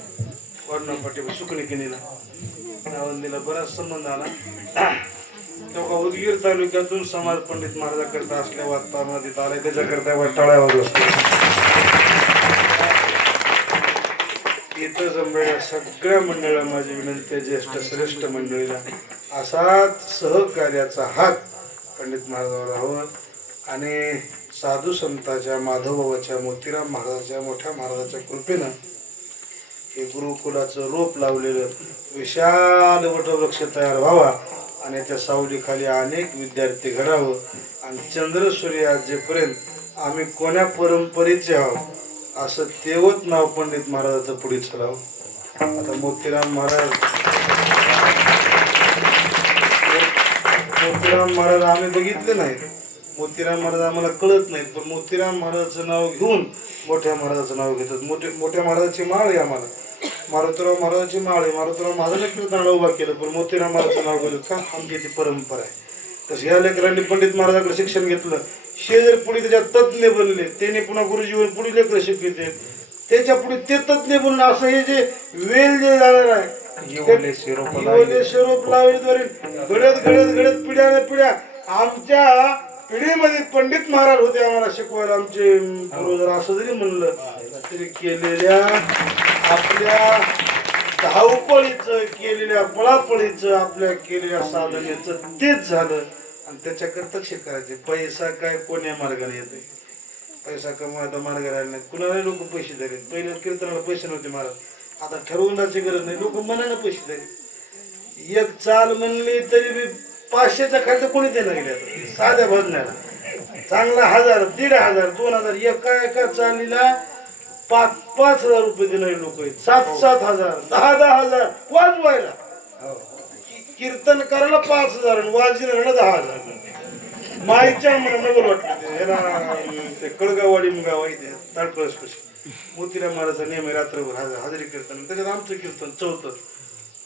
वडनापाटी सुकणी किनीला नावंदीला बराच संबंध आला तेव्हा उदगीर तालुक्यातून समाज पंडित महाराजाकरता असल्या वातावरणात इथं आलाय त्याच्याकरता टाळ्या वाजवत इथं जमलेल्या सगळ्या मंडळाला माझी विनंती ज्येष्ठ श्रेष्ठ मंडळीला असाच सहकार्याचा हात पंडित महाराजांवर हवा आणि साधू संतांच्या माधवबाबाच्या मोतीराम महाराजाच्या मोठ्या महाराजाच्या कृपेनं हे गुरुकुलाचं रोप लावलेलं विशाल वटवृक्ष तयार व्हावा आणि त्या सावलीखाली अनेक विद्यार्थी घडावं आणि चंद्र सूर्य आजेपर्यंत आम्ही कोण्या परंपरेचे आहोत असं तेवत नाव पंडित महाराजाचं पुढे चालावं आता मोतीराम महाराज आम्ही बघितले नाहीत मोतीराम महाराज आम्हाला कळत नाहीत पण मोतीराम महाराजाचं नाव घेऊन मोठ्या महाराजाचं नाव घेतात मोठ्या महाराजाची माळ आहे आम्हाला मारुतीराव महाराजाची माळ आहे मारुतीराव महाराजांनी कीर्तनाला उभा केलं पण मोतीराम महाराजाचं नाव घेतलं का आमची ती परंपरा आहे तसं ह्या लेकरांनी पंडित महाराजाकडे शिक्षण घेतलं शेजारी पुढे त्याच्यात तज्ज्ञ बनले त्याने पुन्हा गुरुजीवर पुढे लेकर शिकवते त्याच्या पुढे ते तज्ज्ञ बनलं असं हे जे वेल जे झालेलं आहे शिरोप लावल्याद्वारे घडत पिढ्या आमच्या पिढीमध्ये पंडित महाराज होते आम्हाला शिकवायला आमचे पूर्वज असं जरी म्हणलं तरी केलेल्या आपल्या धावपळीचं केलेल्या पळापळीचं आपल्या केलेल्या साधनेचं तेच झालं आणि त्याच्याकरता करायचे पैसा काय कोण्या मार्गाने येते पैसा कमवायचा मार्ग राहिला नाही कुणाला लोक पैसे दिले पहिले कीर्तनाला पैसे नव्हते महाराज आता ठरवून जायची गरज नाही लोक मनाने पैसे दिले एक चाल म्हणली तरी बी 500च्या खाली कोणी देणं गेले साध्या भजण्याला चांगला 1000 1500 2000 एका चालीला 5,000 रुपये देणारे लोक आहेत 7,000 10,000 वाजवायला कीर्तन करायला 5,000 आणि वाजण्याला 10,000 माईच्या मनानं नवल वाटलं ते ह्याला ते कळगाववाडी गाव आहे ते ताडकळस कशी मोतीराम महाराजचा नेहमी रात्रभर हजेरी कीर्तन त्याच्यात आमचं कीर्तन चौथं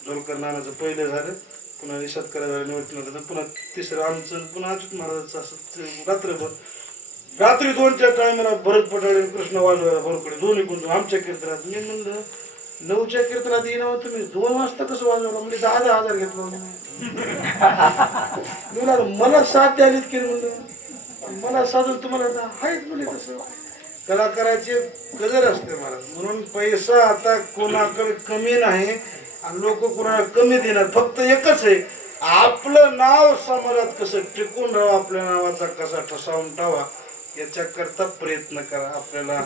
जोलकर नानाचं पहिलं झालं पुन्हा निषाद करायला निवडून होतं पुन्हा तिसरं आमचं पुन्हा अच्युत महाराजांचं असं रात्रभर रात्री 2च्या टायमाला भरत पटाळे कृष्ण वाजवायला भरकडे दोन्ही कोण आमच्या कीर्तनात मी म्हणलं 9च्या कीर्तनात येणं तुम्ही 2 वाजता कसं वाजवलं म्हणजे 10,000 घेतलं मला 7 द्यालीत की म्हणलं मला साधून तुम्हाला आहेच म्हणजे तसं कलाकाराचे कदर असते मला म्हणून पैसा आता कोणाकडे कमी नाही आणि लोक कोणाला कमी देणार फक्त एकच आहे आपलं नाव समाजात कसं टिकून राहावं आपल्या नावाचा कसा ठसा उमटावा याच्याकरता प्रयत्न करा आपल्याला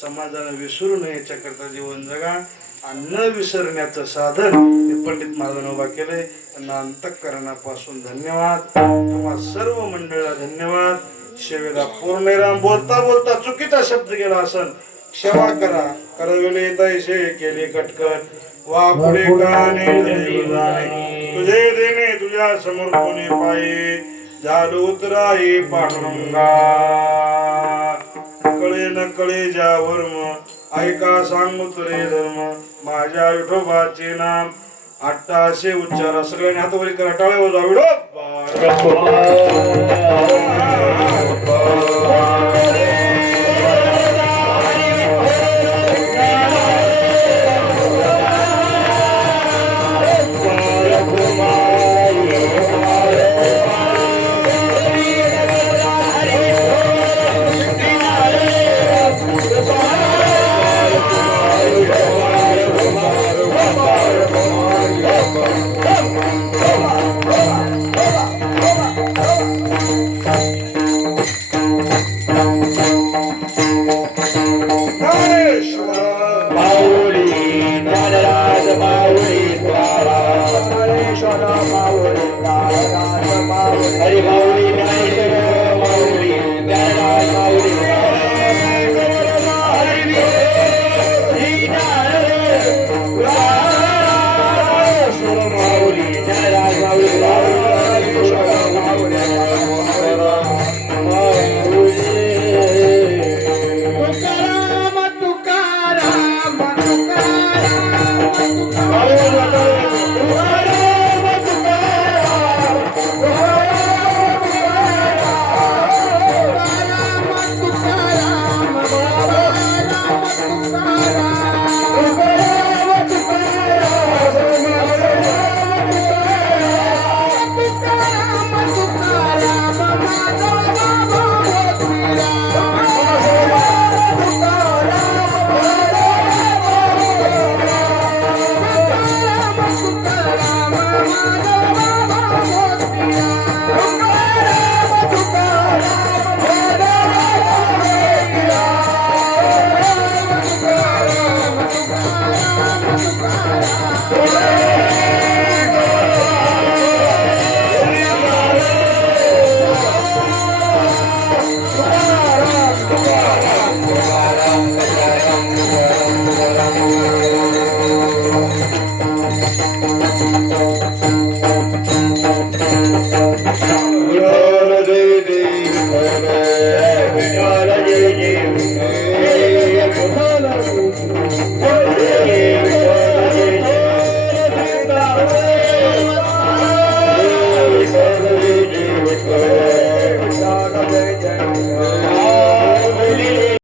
समाजानं विसरू नये याच्याकरता जीवन जगा आणि न विसरण्याचं साधन हे पंडित महाराजांनी उभा केलंय त्यांना अंतःकरणापासून धन्यवाद तुम्हा सर्व मंडळाला धन्यवाद सेवेला पूर्णराम बोलता बोलता चुकीचा शब्द गेला असन क्षमा करा करविले तैसे केले कटकट वा पुढे गाणे तुझे देणे तुझ्या समोर कोणी पाये झालो उतराई पांडुरंगा कळे न कळे ज्या वर्म ऐका सांगू तुरे धर्म माझ्या विठोबाचे नाम 800 उच्चारा सगळ्यांनी हात वरी करा टाळ्या वाजवा विठोबा